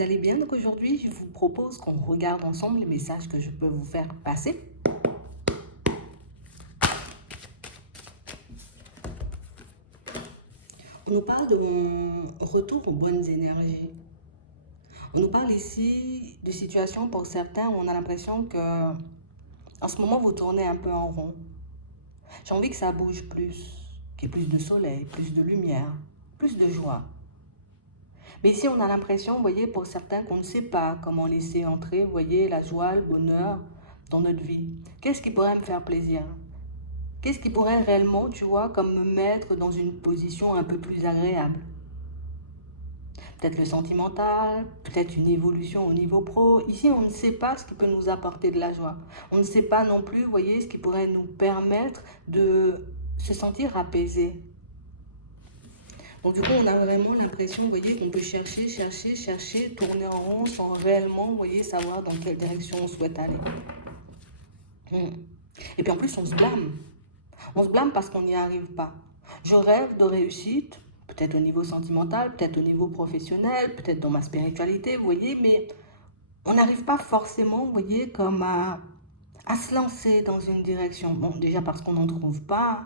vous allez bien. Donc aujourd'hui, je vous propose qu'on regarde ensemble les messages que je peux vous faire passer. On nous parle de mon retour aux bonnes énergies. On nous parle ici de situations pour certains où on a l'impression que en ce moment vous tournez un peu en rond. J'ai envie que ça bouge plus, qu'il y ait plus de soleil, plus de lumière, plus de joie. Mais ici, on a l'impression, vous voyez, pour certains, qu'on ne sait pas comment laisser entrer, vous voyez, la joie, le bonheur dans notre vie. Qu'est-ce qui pourrait me faire plaisir? Qu'est-ce qui pourrait réellement, tu vois, comme me mettre dans une position un peu plus agréable? Peut-être le sentimental, peut-être une évolution au niveau pro. Ici, on ne sait pas ce qui peut nous apporter de la joie. On ne sait pas non plus, vous voyez, ce qui pourrait nous permettre de se sentir apaisé. Donc du coup, on a vraiment l'impression, vous voyez, qu'on peut chercher, chercher, chercher, tourner en rond sans réellement, vous voyez, savoir dans quelle direction on souhaite aller. Et puis en plus, on se blâme. On se blâme parce qu'on n'y arrive pas. Je rêve de réussite, peut-être au niveau sentimental, peut-être au niveau professionnel, peut-être dans ma spiritualité, vous voyez, mais on n'arrive pas forcément, vous voyez, comme à se lancer dans une direction. Bon, déjà parce qu'on n'en trouve pas,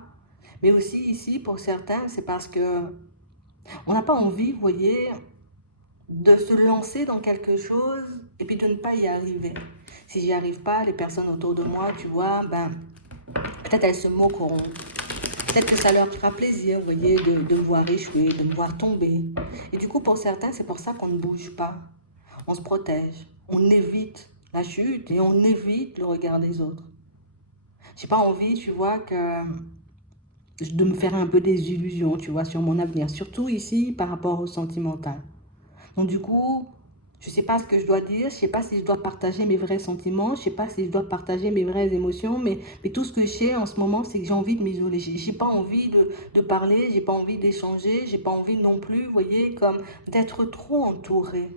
mais aussi ici, pour certains, c'est parce que on n'a pas envie, vous voyez, de se lancer dans quelque chose et puis de ne pas y arriver. Si j'y arrive pas, les personnes autour de moi, tu vois, ben, peut-être elles se moqueront. Peut-être que ça leur fera plaisir, vous voyez, de me voir échouer, de me voir tomber. Et du coup, pour certains, c'est pour ça qu'on ne bouge pas. On se protège, on évite la chute et on évite le regard des autres. J'ai pas envie, tu vois, de me faire un peu des illusions, tu vois, sur mon avenir. Surtout ici, par rapport au sentimental. Donc du coup, je ne sais pas ce que je dois dire, je ne sais pas si je dois partager mes vrais sentiments, je ne sais pas si je dois partager mes vraies émotions, mais tout ce que je sais en ce moment, c'est que j'ai envie de m'isoler. J'ai pas envie de parler, j'ai pas envie d'échanger, j'ai pas envie non plus, vous voyez, comme d'être trop entourée.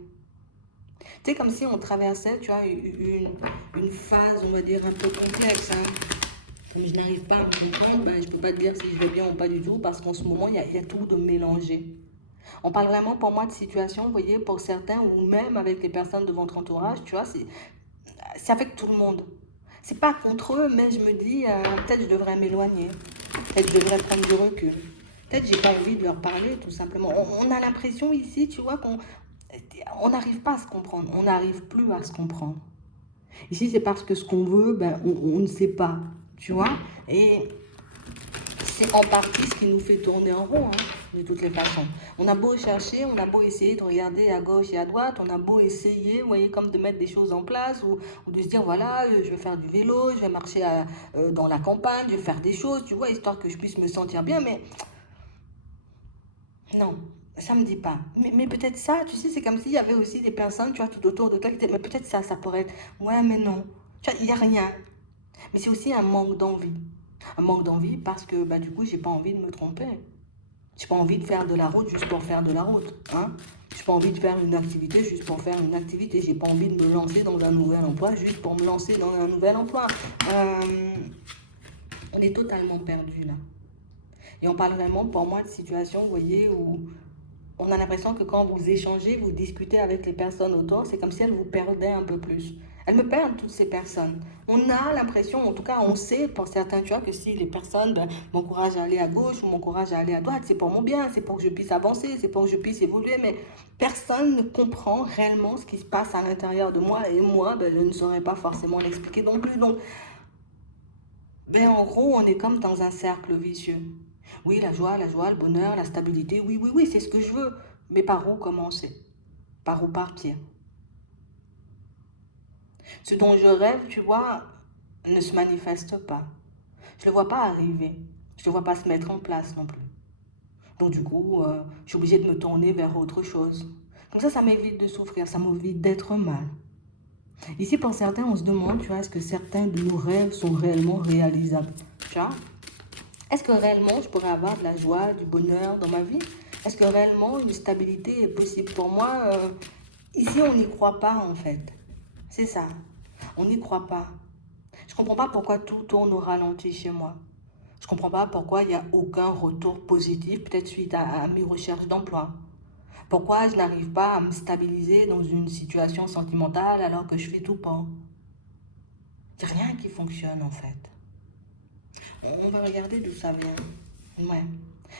Tu sais, comme si on traversait, tu vois, une phase, on va dire, un peu complexe, hein. Comme je n'arrive pas à me comprendre, ben, je ne peux pas te dire si je vais bien ou pas du tout, parce qu'en ce moment, il y a tout de mélangé. On parle vraiment pour moi de situation, vous voyez, pour certains, ou même avec les personnes de votre entourage, tu vois, c'est avec tout le monde. C'est pas contre eux, mais je me dis, peut-être je devrais m'éloigner, peut-être je devrais prendre du recul, peut-être j'ai pas envie de leur parler, tout simplement. On a l'impression ici, tu vois, qu'on n'arrive pas à se comprendre, on n'arrive plus à se comprendre. Ici, c'est parce que ce qu'on veut, ben, on ne sait pas, tu vois, et c'est en partie ce qui nous fait tourner en rond, hein, de toutes les façons. On a beau chercher, on a beau essayer de regarder à gauche et à droite, on a beau essayer, vous voyez, comme de mettre des choses en place ou de se dire, voilà, je vais faire du vélo, je vais marcher dans la campagne, je vais faire des choses, tu vois, histoire que je puisse me sentir bien, mais non, ça me dit pas. Mais peut-être ça, tu sais, c'est comme s'il y avait aussi des personnes, tu vois, tout autour de toi qui disaient, mais peut-être ça pourrait être, ouais, mais non, tu vois, il n'y a rien. Mais c'est aussi un manque d'envie. Un manque d'envie parce que, bah, du coup, j'ai pas envie de me tromper. J'ai pas envie de faire de la route juste pour faire de la route. Hein? J'ai pas envie de faire une activité juste pour faire une activité. J'ai pas envie de me lancer dans un nouvel emploi juste pour me lancer dans un nouvel emploi. On est totalement perdu là. Et on parle vraiment pour moi de situations, vous voyez, où on a l'impression que quand vous échangez, vous discutez avec les personnes autour, c'est comme si elles vous perdaient un peu plus. Elles me perdent, toutes ces personnes. On a l'impression, en tout cas, on sait pour certains, tu vois, que si les personnes m'encouragent à aller à gauche ou m'encouragent à aller à droite, c'est pour mon bien, c'est pour que je puisse avancer, c'est pour que je puisse évoluer, mais personne ne comprend réellement ce qui se passe à l'intérieur de moi, et moi, ben, je ne saurais pas forcément l'expliquer non plus. Donc, ben, en gros, on est comme dans un cercle vicieux. Oui, la joie, le bonheur, la stabilité, oui, oui, oui, c'est ce que je veux. Mais par où commencer? Par où partir? Ce dont je rêve, tu vois, ne se manifeste pas. Je ne le vois pas arriver. Je ne le vois pas se mettre en place non plus. Donc du coup, je suis obligée de me tourner vers autre chose. Comme ça m'évite de souffrir, ça m'évite d'être mal. Ici, pour certains, on se demande, tu vois, est-ce que certains de nos rêves sont réellement réalisables? Tu vois? Est-ce que réellement je pourrais avoir de la joie, du bonheur dans ma vie? Est-ce que réellement une stabilité est possible pour moi? Ici, on n'y croit pas en fait. C'est ça. On n'y croit pas. Je ne comprends pas pourquoi tout tourne au ralenti chez moi. Je ne comprends pas pourquoi il n'y a aucun retour positif, peut-être suite à mes recherches d'emploi. Pourquoi je n'arrive pas à me stabiliser dans une situation sentimentale alors que je fais tout pour? Il n'y a rien qui fonctionne en fait. On va regarder d'où ça vient. Ouais.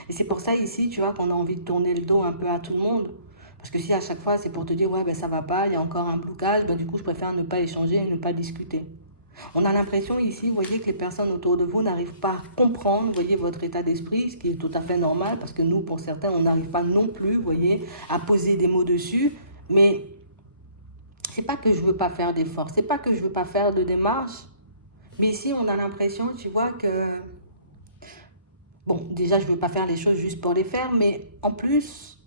Et c'est pour ça ici, tu vois, qu'on a envie de tourner le dos un peu à tout le monde. Parce que si à chaque fois c'est pour te dire, ouais, ben ça va pas, il y a encore un blocage, ben du coup je préfère ne pas échanger et ne pas discuter. On a l'impression ici, vous voyez, que les personnes autour de vous n'arrivent pas à comprendre, vous voyez, votre état d'esprit, ce qui est tout à fait normal, parce que nous, pour certains, on n'arrive pas non plus, vous voyez, à poser des mots dessus. Mais c'est pas que je veux pas faire d'efforts, c'est pas que je veux pas faire de démarches. Mais ici, on a l'impression, tu vois, que bon, déjà, je ne veux pas faire les choses juste pour les faire, mais en plus,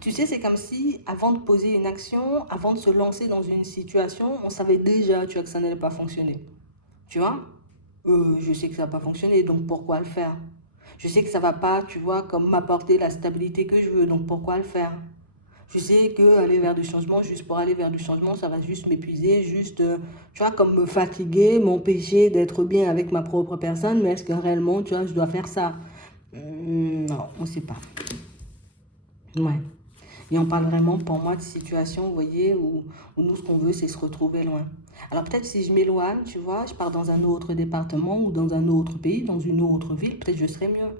tu sais, c'est comme si, avant de poser une action, avant de se lancer dans une situation, on savait déjà, tu vois, que ça n'allait pas fonctionner. Tu vois? Je sais que ça va pas fonctionner, donc pourquoi le faire? Je sais que ça va pas, tu vois, comme m'apporter la stabilité que je veux, donc pourquoi le faire? Je sais que aller vers du changement, juste pour aller vers du changement, ça va juste m'épuiser, juste, tu vois, comme me fatiguer, m'empêcher d'être bien avec ma propre personne, mais est-ce que réellement, tu vois, je dois faire ça? Non, on ne sait pas. Ouais. Et on parle vraiment, pour moi, de situations, vous voyez, où nous, ce qu'on veut, c'est se retrouver loin. Alors peut-être si je m'éloigne, tu vois, je pars dans un autre département ou dans un autre pays, dans une autre ville, peut-être je serai mieux.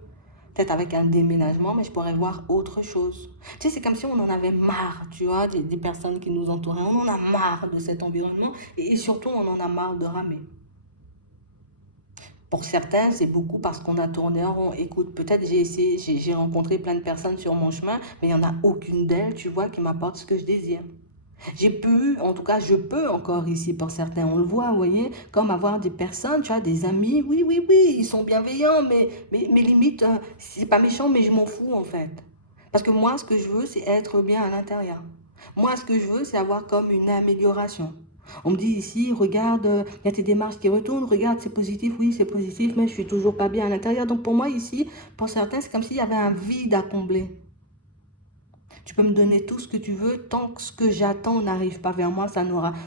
Peut-être avec un déménagement, mais je pourrais voir autre chose. Tu sais, c'est comme si on en avait marre, tu vois, des personnes qui nous entouraient. On en a marre de cet environnement et surtout, on en a marre de ramer. Pour certains, c'est beaucoup parce qu'on a tourné en rond. Écoute, peut-être j'ai essayé, j'ai rencontré plein de personnes sur mon chemin, mais il n'y en a aucune d'elles, tu vois, qui m'apporte ce que je désire. J'ai pu, en tout cas, je peux encore ici pour certains, on le voit, vous voyez, comme avoir des personnes, tu vois, des amis, oui, oui, oui, ils sont bienveillants, mais limite, c'est pas méchant, mais je m'en fous en fait. Parce que moi, ce que je veux, c'est être bien à l'intérieur. Moi, ce que je veux, c'est avoir comme une amélioration. On me dit ici, regarde, il y a tes démarches qui retournent, regarde, c'est positif, oui, c'est positif, mais je suis toujours pas bien à l'intérieur. Donc pour moi ici, pour certains, c'est comme s'il y avait un vide à combler. Tu peux me donner tout ce que tu veux, tant que ce que j'attends n'arrive pas vers moi,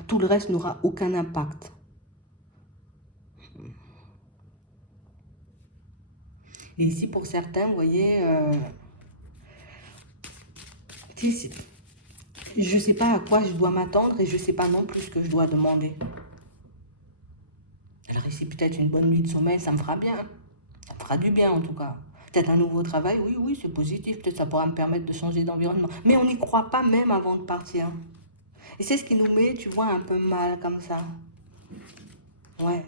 tout le reste n'aura aucun impact. Et ici, pour certains, vous voyez, je ne sais pas à quoi je dois m'attendre et je ne sais pas non plus ce que je dois demander. Alors ici, peut-être une bonne nuit de sommeil, ça me fera bien. Ça me fera du bien en tout cas. Peut-être un nouveau travail, oui, oui, c'est positif. Peut-être ça pourra me permettre de changer d'environnement. Mais on n'y croit pas même avant de partir. Et c'est ce qui nous met, tu vois, un peu mal comme ça. Ouais.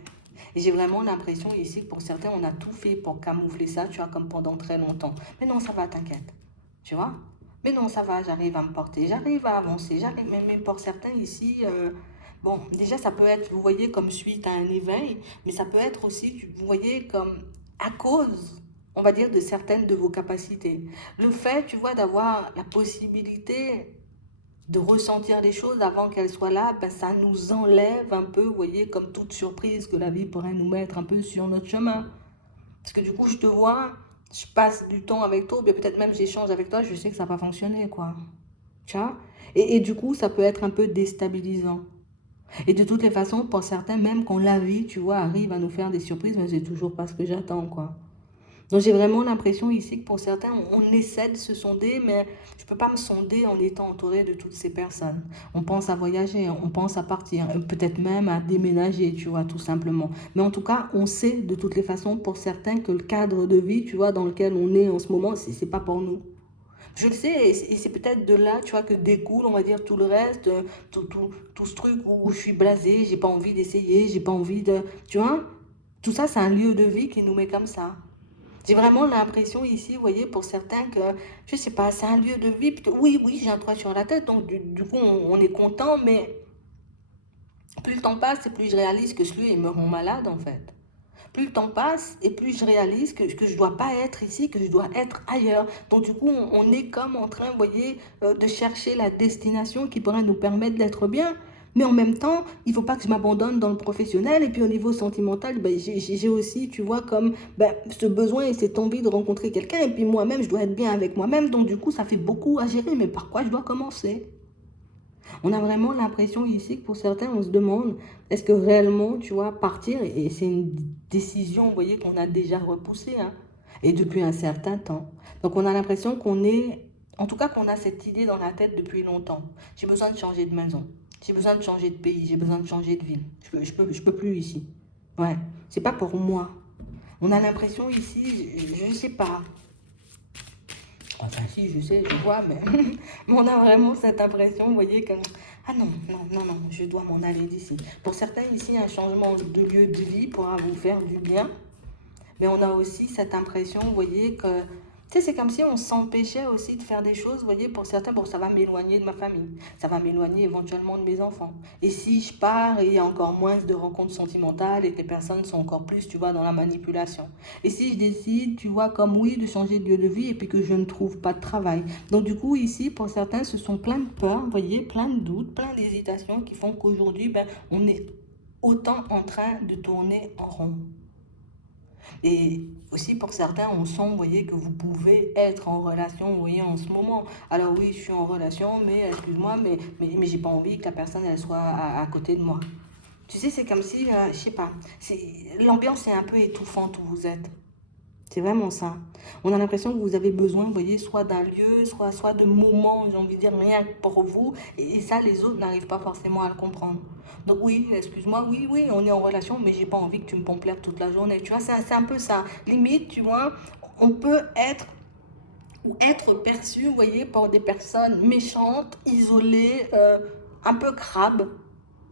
Et j'ai vraiment l'impression ici que pour certains, on a tout fait pour camoufler ça, tu vois, comme pendant très longtemps. Mais non, ça va, t'inquiète. Tu vois? Mais non, ça va, j'arrive à me porter, j'arrive à avancer, j'arrive. Mais pour certains ici, bon, déjà, ça peut être, vous voyez, comme suite à un éveil, mais ça peut être aussi, vous voyez, comme à cause, on va dire, de certaines de vos capacités. Le fait, tu vois, d'avoir la possibilité de ressentir les choses avant qu'elles soient là, ben, ça nous enlève un peu, vous voyez, comme toute surprise que la vie pourrait nous mettre un peu sur notre chemin. Parce que du coup, je te vois, je passe du temps avec toi, ou bien peut-être même j'échange avec toi, je sais que ça va pas fonctionner, quoi. Tu vois? Et du coup, ça peut être un peu déstabilisant. Et de toutes les façons, pour certains, même quand la vie, tu vois, arrive à nous faire des surprises, mais c'est toujours pas ce que j'attends, quoi. Donc j'ai vraiment l'impression ici que pour certains, on essaie de se sonder, mais je ne peux pas me sonder en étant entouré de toutes ces personnes. On pense à voyager, on pense à partir, peut-être même à déménager, tu vois, tout simplement. Mais en tout cas, on sait de toutes les façons pour certains que le cadre de vie, tu vois, dans lequel on est en ce moment, c'est pas pour nous. Je le sais, et c'est peut-être de là, tu vois, que découle, on va dire, tout le reste, tout ce truc où je suis blasée, j'ai pas envie d'essayer, j'ai pas envie de... Tu vois, tout ça, c'est un lieu de vie qui nous met comme ça. J'ai vraiment l'impression ici, vous voyez, pour certains que, je sais pas, c'est un lieu de vie. Oui, oui, j'ai un toit sur la tête, donc du coup, on est content, mais plus le temps passe et plus je réalise que celui, il me rend malade, en fait. Plus le temps passe et plus je réalise que je ne dois pas être ici, que je dois être ailleurs. Donc du coup, on est comme en train, vous voyez, de chercher la destination qui pourrait nous permettre d'être bien. Mais en même temps, il ne faut pas que je m'abandonne dans le professionnel. Et puis au niveau sentimental, ben, j'ai aussi, tu vois, comme ben, ce besoin et cette envie de rencontrer quelqu'un. Et puis moi-même, je dois être bien avec moi-même. Donc du coup, ça fait beaucoup à gérer. Mais par quoi je dois commencer? On a vraiment l'impression ici que pour certains, on se demande, est-ce que réellement, tu vois, partir, et c'est une décision, vous voyez, qu'on a déjà repoussée, hein, et depuis un certain temps. Donc on a l'impression qu'on est en tout cas qu'on a cette idée dans la tête depuis longtemps. J'ai besoin de changer de maison. J'ai besoin de changer de pays. J'ai besoin de changer de ville. Je peux plus ici. Ouais, c'est pas pour moi. On a l'impression ici, je sais pas. Enfin si, je sais, je vois, mais, mais on a vraiment cette impression, vous voyez, que ah non, non, non, non, je dois m'en aller d'ici. Pour certains ici, un changement de lieu de vie pourra vous faire du bien, mais on a aussi cette impression, vous voyez, que tu sais, c'est comme si on s'empêchait aussi de faire des choses, vous voyez, pour certains, bon, ça va m'éloigner de ma famille, ça va m'éloigner éventuellement de mes enfants. Et si je pars et il y a encore moins de rencontres sentimentales et que les personnes sont encore plus, tu vois, dans la manipulation. Et si je décide, tu vois, comme oui, de changer de lieu de vie et puis que je ne trouve pas de travail. Donc du coup, ici, pour certains, ce sont plein de peurs, vous voyez, plein de doutes, plein d'hésitations qui font qu'aujourd'hui, ben, on est autant en train de tourner en rond. Et aussi pour certains, on sent, vous voyez, que vous pouvez être en relation, vous voyez, en ce moment. Alors oui, je suis en relation, mais excuse-moi, mais j'ai pas envie que la personne, elle soit à côté de moi. Tu sais, c'est comme si, je sais pas, l'ambiance est un peu étouffante où vous êtes. C'est vraiment ça. On a l'impression que vous avez besoin, vous voyez, soit d'un lieu, soit de moments, j'ai envie de dire, rien que pour vous. Et ça, les autres n'arrivent pas forcément à le comprendre. Donc oui, excuse-moi, oui, oui, on est en relation, mais j'ai pas envie que tu me pomplères toute la journée. Tu vois, c'est un peu ça. Limite, tu vois, on peut être ou être perçu, vous voyez, par des personnes méchantes, isolées, un peu crabes,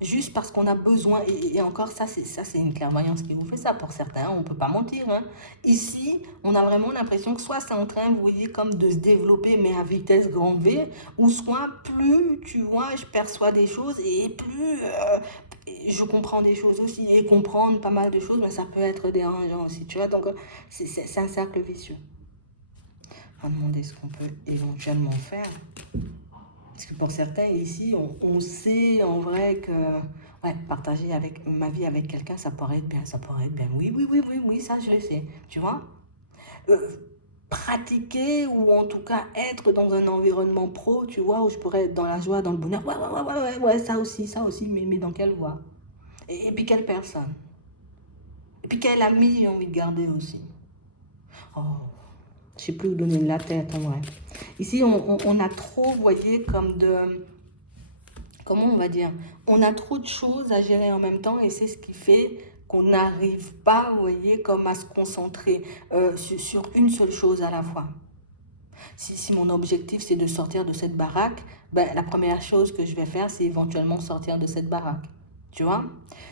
juste parce qu'on a besoin. Et encore, ça, c'est une clairvoyance qui vous fait ça. Pour certains, on ne peut pas mentir. Hein. Ici, on a vraiment l'impression que soit c'est en train, vous voyez, comme de se développer, mais à vitesse grand V, ou soit plus, tu vois, je perçois des choses et plus je comprends des choses aussi. Et comprendre pas mal de choses, mais ça peut être dérangeant aussi, tu vois. Donc, c'est un cercle vicieux. On va demander ce qu'on peut éventuellement faire. Parce que pour certains ici, on sait en vrai que ouais, partager avec ma vie avec quelqu'un, ça pourrait être bien, ça pourrait être bien. Oui, oui, oui, oui, oui, ça je le sais, tu vois. Euh, Pratiquer ou en tout cas être dans un environnement pro, tu vois, où je pourrais être dans la joie, dans le bonheur. Ouais, ouais, ouais, ouais, ouais, ouais, ça aussi, mais dans quelle voie? Et puis quelle personne? Et puis quel ami j'ai envie de garder aussi? Oh, je sais plus où donner de la tête en vrai. Ici, on a trop, vous voyez, comme de comment on va dire, on a trop de choses à gérer en même temps et c'est ce qui fait qu'on n'arrive pas, vous voyez, comme à se concentrer sur une seule chose à la fois. Si mon objectif c'est de sortir de cette baraque, ben, la première chose que je vais faire c'est éventuellement sortir de cette baraque. Tu vois?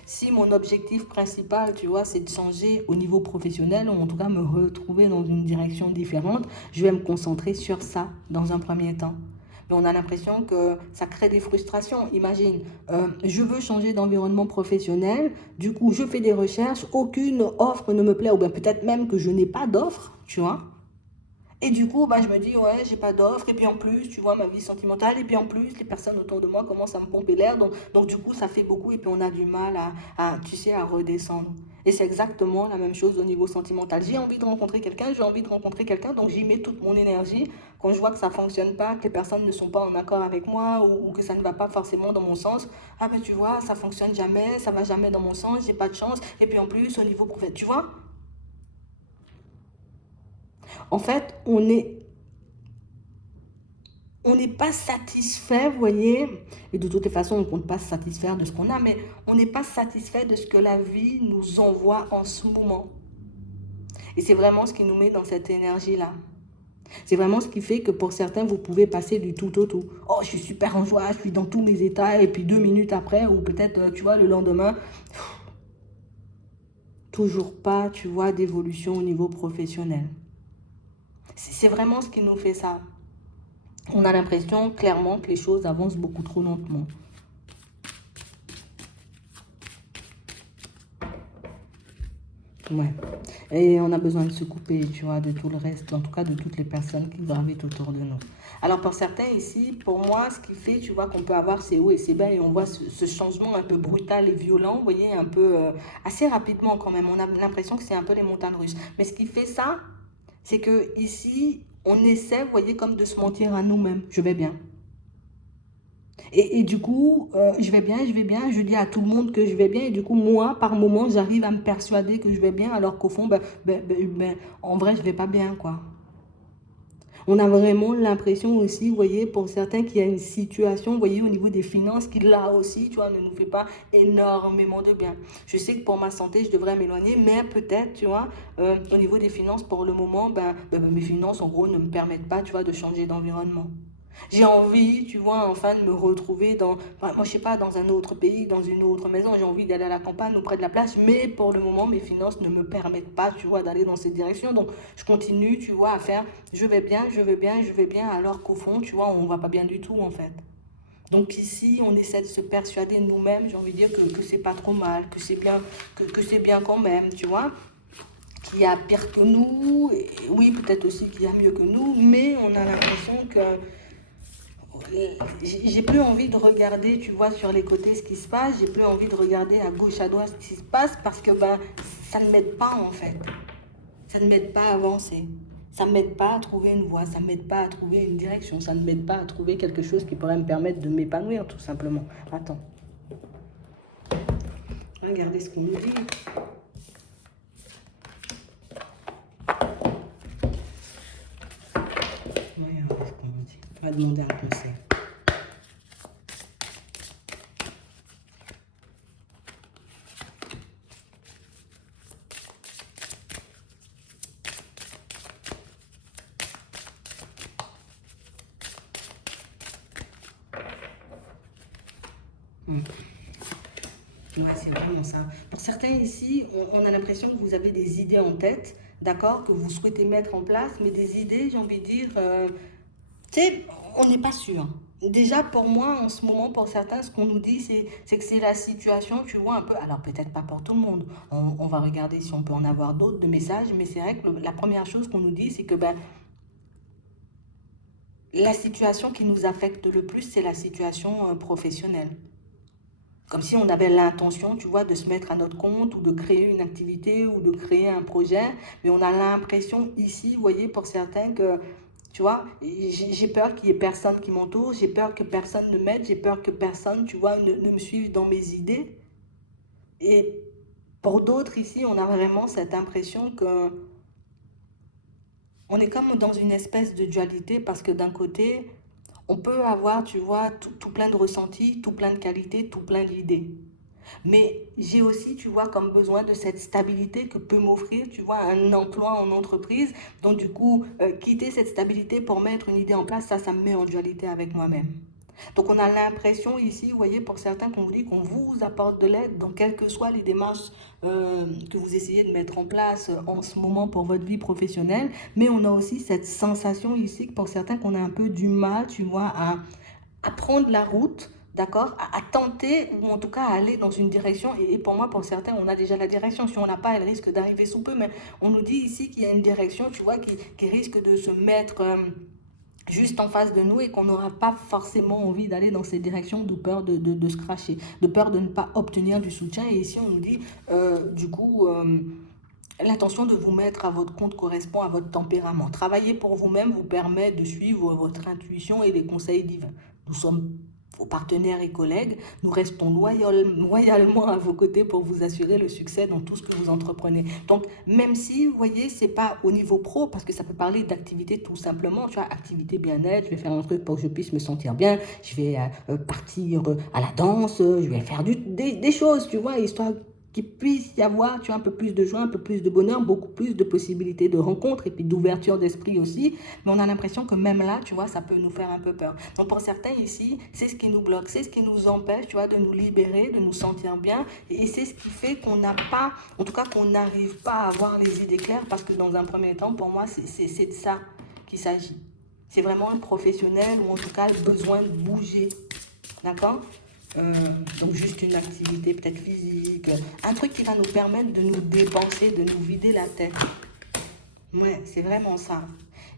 Si mon objectif principal, tu vois, c'est de changer au niveau professionnel ou en tout cas me retrouver dans une direction différente, je vais me concentrer sur ça dans un premier temps. Mais on a l'impression que ça crée des frustrations. Imagine, je veux changer d'environnement professionnel, du coup je fais des recherches, aucune offre ne me plaît, ou bien peut-être même que je n'ai pas d'offre, tu vois. Et du coup, bah, je me dis, ouais, j'ai pas d'offre. Et puis en plus, tu vois, ma vie sentimentale. Et puis en plus, les personnes autour de moi commencent à me pomper l'air. Donc du coup, ça fait beaucoup. Et puis on a du mal tu sais, à redescendre. Et c'est exactement la même chose au niveau sentimental. J'ai envie de rencontrer quelqu'un, j'ai envie de rencontrer quelqu'un. Donc j'y mets toute mon énergie. Quand je vois que ça fonctionne pas, que les personnes ne sont pas en accord avec moi ou que ça ne va pas forcément dans mon sens, ah ben tu vois, ça fonctionne jamais, ça va jamais dans mon sens, j'ai pas de chance. Et puis en plus, au niveau professionnel, tu vois, en fait, on n'est pas satisfait, vous voyez, et de toutes les façons, on ne compte pas se satisfaire de ce qu'on a, mais on n'est pas satisfait de ce que la vie nous envoie en ce moment. Et c'est vraiment ce qui nous met dans cette énergie-là. C'est vraiment ce qui fait que pour certains, vous pouvez passer du tout au tout. Oh, je suis super en joie, je suis dans tous mes états, et puis 2 minutes après, ou peut-être, tu vois, le lendemain, toujours pas, tu vois, d'évolution au niveau professionnel. C'est vraiment ce qui nous fait ça. On a l'impression clairement que les choses avancent beaucoup trop lentement. Ouais. Et on a besoin de se couper, tu vois, de tout le reste, en tout cas de toutes les personnes qui gravitent autour de nous. Alors pour certains ici, pour moi, ce qui fait, tu vois, qu'on peut avoir ces hauts et ces bas et on voit ce changement un peu brutal et violent, vous voyez, un peu assez rapidement quand même. On a l'impression que c'est un peu les montagnes russes. Mais ce qui fait ça, c'est que ici, on essaie, vous voyez, comme de se mentir à nous-mêmes. Je vais bien. Et du coup, je vais bien, je dis à tout le monde que je vais bien, et du coup, moi, par moment, j'arrive à me persuader que je vais bien, alors qu'au fond, en vrai, je vais pas bien, quoi. On a vraiment l'impression aussi, vous voyez, pour certains, qu'il y a une situation, vous voyez, au niveau des finances, qui là aussi, tu vois, ne nous fait pas énormément de bien. Je sais que pour ma santé, je devrais m'éloigner, mais peut-être, tu vois, au niveau des finances, pour le moment, mes finances, en gros, ne me permettent pas, tu vois, de changer d'environnement. J'ai envie, tu vois, enfin de me retrouver dans, enfin, moi je sais pas, dans un autre pays, dans une autre maison. J'ai envie d'aller à la campagne ou près de la plage, mais pour le moment, mes finances ne me permettent pas, tu vois, d'aller dans cette direction. Donc, je continue, tu vois, à faire, je vais bien, je vais bien, je vais bien, alors qu'au fond, tu vois, on va pas bien du tout, en fait. Donc ici, on essaie de se persuader nous-mêmes, j'ai envie de dire que c'est pas trop mal, que c'est bien quand même, tu vois, qu'il y a pire que nous, et oui, peut-être aussi qu'il y a mieux que nous, mais on a l'impression que j'ai plus envie de regarder, tu vois, sur les côtés ce qui se passe. J'ai plus envie de regarder à gauche, à droite ce qui se passe parce que ça ne m'aide pas en fait. Ça ne m'aide pas à avancer. Ça ne m'aide pas à trouver une voie. Ça ne m'aide pas à trouver une direction. Ça ne m'aide pas à trouver quelque chose qui pourrait me permettre de m'épanouir tout simplement. Attends. Regardez ce qu'on nous dit. Regardez ce qu'on nous dit. On va demander un conseil. Ouais, c'est vraiment ça. Pour certains ici, on a l'impression que vous avez des idées en tête, d'accord, que vous souhaitez mettre en place, mais des idées, j'ai envie de dire, tu sais, on n'est pas sûr. Déjà, pour moi, en ce moment, pour certains, ce qu'on nous dit, c'est que c'est la situation, tu vois, un peu. Alors, peut-être pas pour tout le monde. On va regarder si on peut en avoir d'autres de messages, mais c'est vrai que la première chose qu'on nous dit, c'est que la situation qui nous affecte le plus, c'est la situation professionnelle. Comme si on avait l'intention, tu vois, de se mettre à notre compte ou de créer une activité ou de créer un projet. Mais on a l'impression ici, vous voyez, pour certains que, tu vois, j'ai peur qu'il y ait personne qui m'entoure, j'ai peur que personne ne m'aide, j'ai peur que personne, tu vois, ne me suive dans mes idées. Et pour d'autres ici, on a vraiment cette impression que on est comme dans une espèce de dualité parce que d'un côté, on peut avoir, tu vois, tout plein de ressentis, tout plein de qualités, tout plein d'idées. Mais j'ai aussi, tu vois, comme besoin de cette stabilité que peut m'offrir, tu vois, un emploi en entreprise. Donc, du coup, quitter cette stabilité pour mettre une idée en place, ça me met en dualité avec moi-même. Donc, on a l'impression ici, vous voyez, pour certains, qu'on vous dit qu'on vous apporte de l'aide dans quelles que soient les démarches que vous essayez de mettre en place en ce moment pour votre vie professionnelle. Mais on a aussi cette sensation ici, pour certains, qu'on a un peu du mal, tu vois, à prendre la route, d'accord, à tenter ou en tout cas à aller dans une direction. Et pour moi, pour certains, on a déjà la direction. Si on n'a pas, elle risque d'arriver sous peu. Mais on nous dit ici qu'il y a une direction, tu vois, qui risque de se mettre juste en face de nous et qu'on n'aura pas forcément envie d'aller dans cette direction de peur de se cracher, de peur de ne pas obtenir du soutien. Et ici, on nous dit, du coup, l'intention de vous mettre à votre compte correspond à votre tempérament. Travailler pour vous-même vous permet de suivre votre intuition et les conseils divins. Nous sommes vos partenaires et collègues. Nous restons loyalement à vos côtés pour vous assurer le succès dans tout ce que vous entreprenez. Donc, même si, vous voyez, c'est pas au niveau pro, parce que ça peut parler d'activité tout simplement, tu vois, activité bien-être, je vais faire un truc pour que je puisse me sentir bien, je vais partir à la danse, je vais faire des choses, tu vois, histoire qu'il puisse y avoir, tu vois, un peu plus de joie, un peu plus de bonheur, beaucoup plus de possibilités de rencontres et puis d'ouverture d'esprit aussi. Mais on a l'impression que même là, tu vois, ça peut nous faire un peu peur. Donc pour certains ici, c'est ce qui nous bloque, c'est ce qui nous empêche, tu vois, de nous libérer, de nous sentir bien. Et c'est ce qui fait qu'on n'a pas, en tout cas qu'on n'arrive pas à avoir les idées claires parce que dans un premier temps, pour moi, c'est de ça qu'il s'agit. C'est vraiment le professionnel ou en tout cas le besoin de bouger. D'accord? Donc juste une activité peut-être physique, un truc qui va nous permettre de nous dépenser, de nous vider la tête. Ouais, c'est vraiment ça.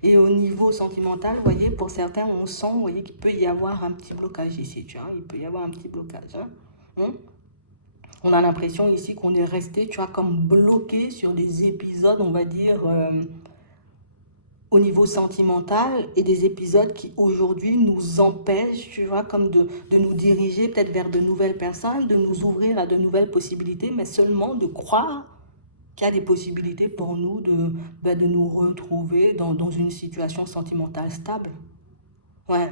Et au niveau sentimental, vous voyez, pour certains, on sent, vous voyez, qu'il peut y avoir un petit blocage ici, tu vois, il peut y avoir un petit blocage. Hein. On a l'impression ici qu'on est resté, tu vois, comme bloqué sur des épisodes, on va dire, au niveau sentimental et des épisodes qui aujourd'hui nous empêchent, tu vois, comme de nous diriger peut-être vers de nouvelles personnes, de nous ouvrir à de nouvelles possibilités, mais seulement de croire qu'il y a des possibilités pour nous de nous retrouver dans une situation sentimentale stable. Ouais,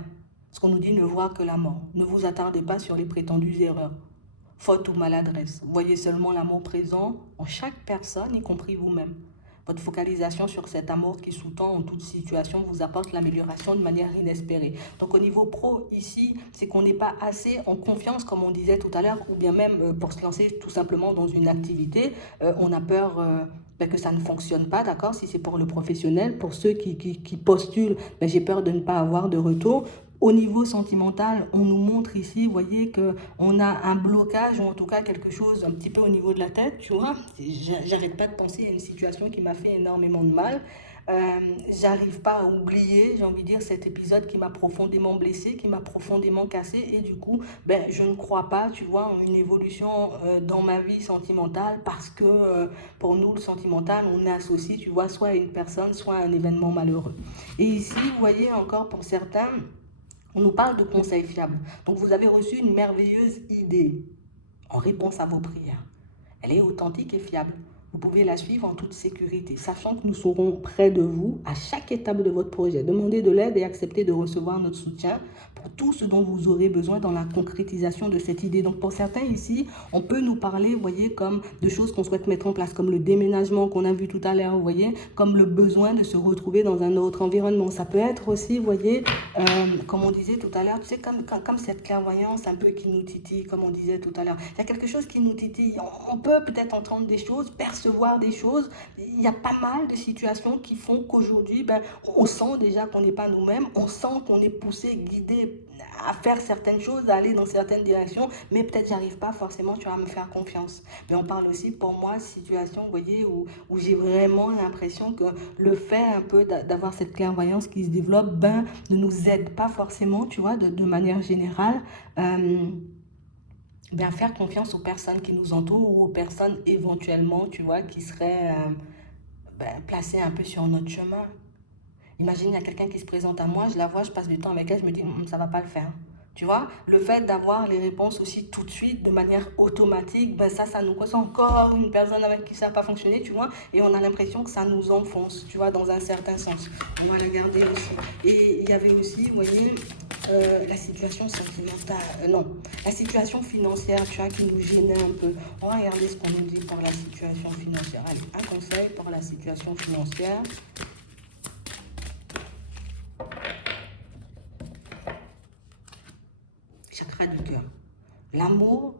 ce qu'on nous dit, ne voir que la mort. Ne vous attardez pas sur les prétendues erreurs, faute ou maladresse. Voyez seulement l'amour présent en chaque personne, y compris vous-même. Votre focalisation sur cet amour qui sous-tend en toute situation vous apporte l'amélioration de manière inespérée. Donc au niveau pro, ici, c'est qu'on n'est pas assez en confiance, comme on disait tout à l'heure, ou bien même pour se lancer tout simplement dans une activité, on a peur que ça ne fonctionne pas, d'accord? Si c'est pour le professionnel, pour ceux qui postulent, j'ai peur de ne pas avoir de retour. Au niveau sentimental, on nous montre ici, vous voyez, qu'on a un blocage, ou en tout cas quelque chose un petit peu au niveau de la tête, tu vois. J'arrête pas de penser à une situation qui m'a fait énormément de mal. J'arrive pas à oublier, j'ai envie de dire, cet épisode qui m'a profondément blessé, qui m'a profondément cassé. Et du coup, je ne crois pas, tu vois, en une évolution dans ma vie sentimentale parce que pour nous, le sentimental, on associe, tu vois, soit à une personne, soit à un événement malheureux. Et ici, vous voyez, encore pour certains, on nous parle de conseils fiables. Donc vous avez reçu une merveilleuse idée en réponse à vos prières. Elle est authentique et fiable. Vous pouvez la suivre en toute sécurité, sachant que nous serons près de vous à chaque étape de votre projet. Demandez de l'aide et acceptez de recevoir notre soutien pour tout ce dont vous aurez besoin dans la concrétisation de cette idée. Donc pour certains ici, on peut nous parler, vous voyez, comme de choses qu'on souhaite mettre en place, comme le déménagement qu'on a vu tout à l'heure, vous voyez, comme le besoin de se retrouver dans un autre environnement. Ça peut être aussi, vous voyez, comme on disait tout à l'heure, tu sais, comme cette clairvoyance un peu qui nous titille, comme on disait tout à l'heure. Il y a quelque chose qui nous titille. On peut peut-être entendre des choses, percevoir des choses. Il y a pas mal de situations qui font qu'aujourd'hui, on sent déjà qu'on n'est pas nous-mêmes, on sent qu'on est poussé, guidé à faire certaines choses, à aller dans certaines directions, mais peut-être j'arrive pas forcément, tu vas me faire confiance. Mais on parle aussi pour moi de situations, vous voyez, où j'ai vraiment l'impression que le fait un peu d'avoir cette clairvoyance qui se développe, ne nous aide pas forcément, tu vois, de manière générale. Faire confiance aux personnes qui nous entourent ou aux personnes éventuellement, tu vois, qui seraient placées un peu sur notre chemin. Imagine, il y a quelqu'un qui se présente à moi, je la vois, je passe du temps avec elle, je me dis, ça va pas le faire. Tu vois, le fait d'avoir les réponses aussi tout de suite, de manière automatique, ça nous cause encore une personne avec qui ça n'a pas fonctionné, tu vois, et on a l'impression que ça nous enfonce, tu vois, dans un certain sens. On va le garder aussi. Et il y avait aussi, vous voyez, la situation sentimentale, non, la situation financière, tu vois, qui nous gênait un peu. On va regarder ce qu'on nous dit pour la situation financière. Allez, un conseil pour la situation financière. Chakra du cœur. L'amour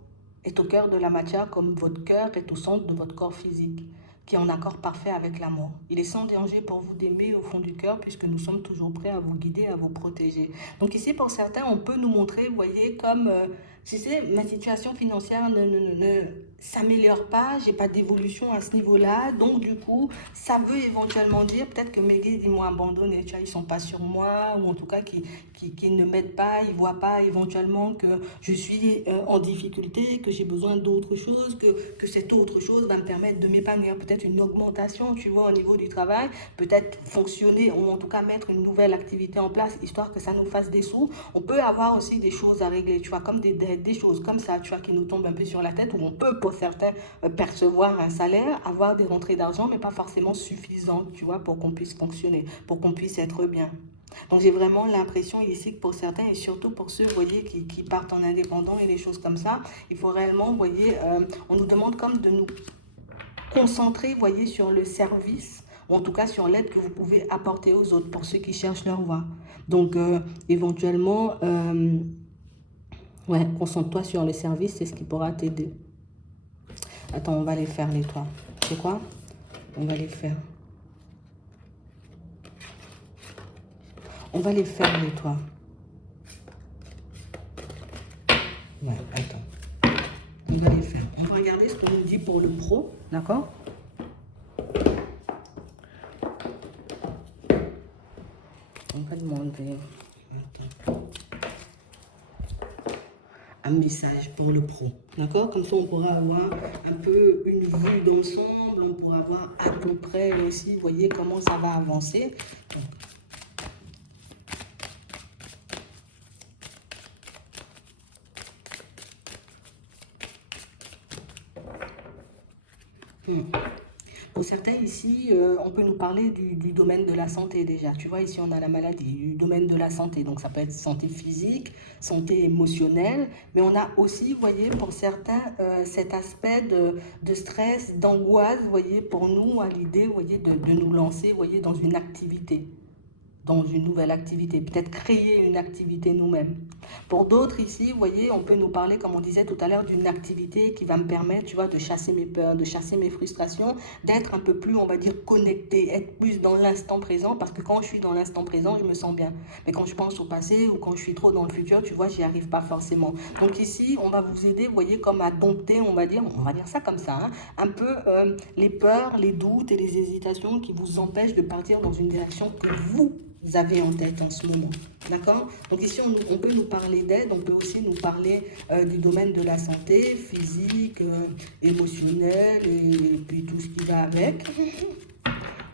est au cœur de la matière comme votre cœur est au centre de votre corps physique, qui est en accord parfait avec l'amour. Il est sans danger pour vous d'aimer au fond du cœur puisque nous sommes toujours prêts à vous guider, à vous protéger. Donc ici, pour certains, on peut nous montrer, vous voyez, comme, tu sais, ma situation financière ne s'améliore pas, j'ai pas d'évolution à ce niveau-là, donc du coup, ça veut éventuellement dire peut-être que mes guides, ils m'ont abandonné, tu vois, ils sont pas sur moi, ou en tout cas qui ne m'aident pas, ils voient pas éventuellement que je suis en difficulté, que j'ai besoin d'autre chose, que cette autre chose va me permettre de m'épanouir, peut-être une augmentation, tu vois, au niveau du travail, peut-être fonctionner, ou en tout cas mettre une nouvelle activité en place, histoire que ça nous fasse des sous. On peut avoir aussi des choses à régler, tu vois, comme des choses comme ça, tu vois, qui nous tombent un peu sur la tête, où on peut pour certains percevoir un salaire, avoir des rentrées d'argent, mais pas forcément suffisantes, tu vois, pour qu'on puisse fonctionner, pour qu'on puisse être bien. Donc j'ai vraiment l'impression ici que pour certains, et surtout pour ceux, vous voyez, qui partent en indépendant et des choses comme ça, il faut réellement, vous voyez, on nous demande comme de nous concentrer, vous voyez, sur le service, ou en tout cas sur l'aide que vous pouvez apporter aux autres, pour ceux qui cherchent leur voie. Donc éventuellement, concentre-toi sur le service, c'est ce qui pourra t'aider. Attends, on va les faire les trois. Tu sais quoi? On va les faire. On va les faire les trois. Ouais, attends. On va les faire. On va regarder ce qu'on nous dit pour le pro, d'accord? On va demander un message pour le pro, d'accord? Comme ça, on pourra avoir un peu une vue d'ensemble, on pourra voir à peu près aussi, vous voyez, comment ça va avancer. Pour certains ici, on peut nous parler du domaine de la santé déjà. Tu vois, ici on a la maladie, du domaine de la santé. Donc ça peut être santé physique, santé émotionnelle, mais on a aussi, vous voyez, pour certains, cet aspect de stress, d'angoisse, vous voyez, pour nous, à l'idée, vous voyez, de nous lancer, vous voyez, dans une activité, dans une nouvelle activité, peut-être créer une activité nous-mêmes. Pour d'autres ici, vous voyez, on peut nous parler, comme on disait tout à l'heure, d'une activité qui va me permettre, tu vois, de chasser mes peurs, de chasser mes frustrations, d'être un peu plus, on va dire, connecté, être plus dans l'instant présent, parce que quand je suis dans l'instant présent, je me sens bien. Mais quand je pense au passé ou quand je suis trop dans le futur, tu vois, j'y arrive pas forcément. Donc ici, on va vous aider, vous voyez, comme à dompter, on va dire ça comme ça, hein, un peu les peurs, les doutes et les hésitations qui vous empêchent de partir dans une direction que vous avez en tête en ce moment. D'accord? Donc ici, on peut nous parler d'aide, on peut aussi nous parler du domaine de la santé, physique, émotionnelle et puis tout ce qui va avec.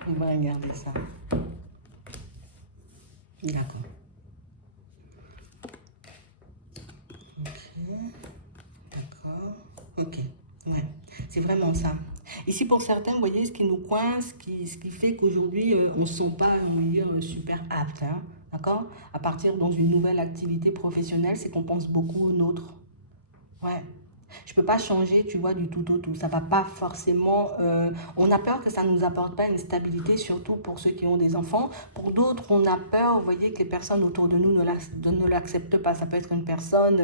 On va regarder ça. D'accord. Ok. D'accord. Ok. Ouais. C'est vraiment ça. Ici, pour certains, vous voyez, ce qui nous coince, ce qui fait qu'aujourd'hui, on ne se sent pas, on va dire, super apte. Hein, d'accord? À partir dans une nouvelle activité professionnelle, c'est qu'on pense beaucoup au nôtre. Ouais. Je ne peux pas changer, tu vois, du tout au tout. Ça va pas forcément... on a peur que ça ne nous apporte pas une stabilité, surtout pour ceux qui ont des enfants. Pour d'autres, on a peur, vous voyez, que les personnes autour de nous ne l'acceptent pas. Ça peut être une personne,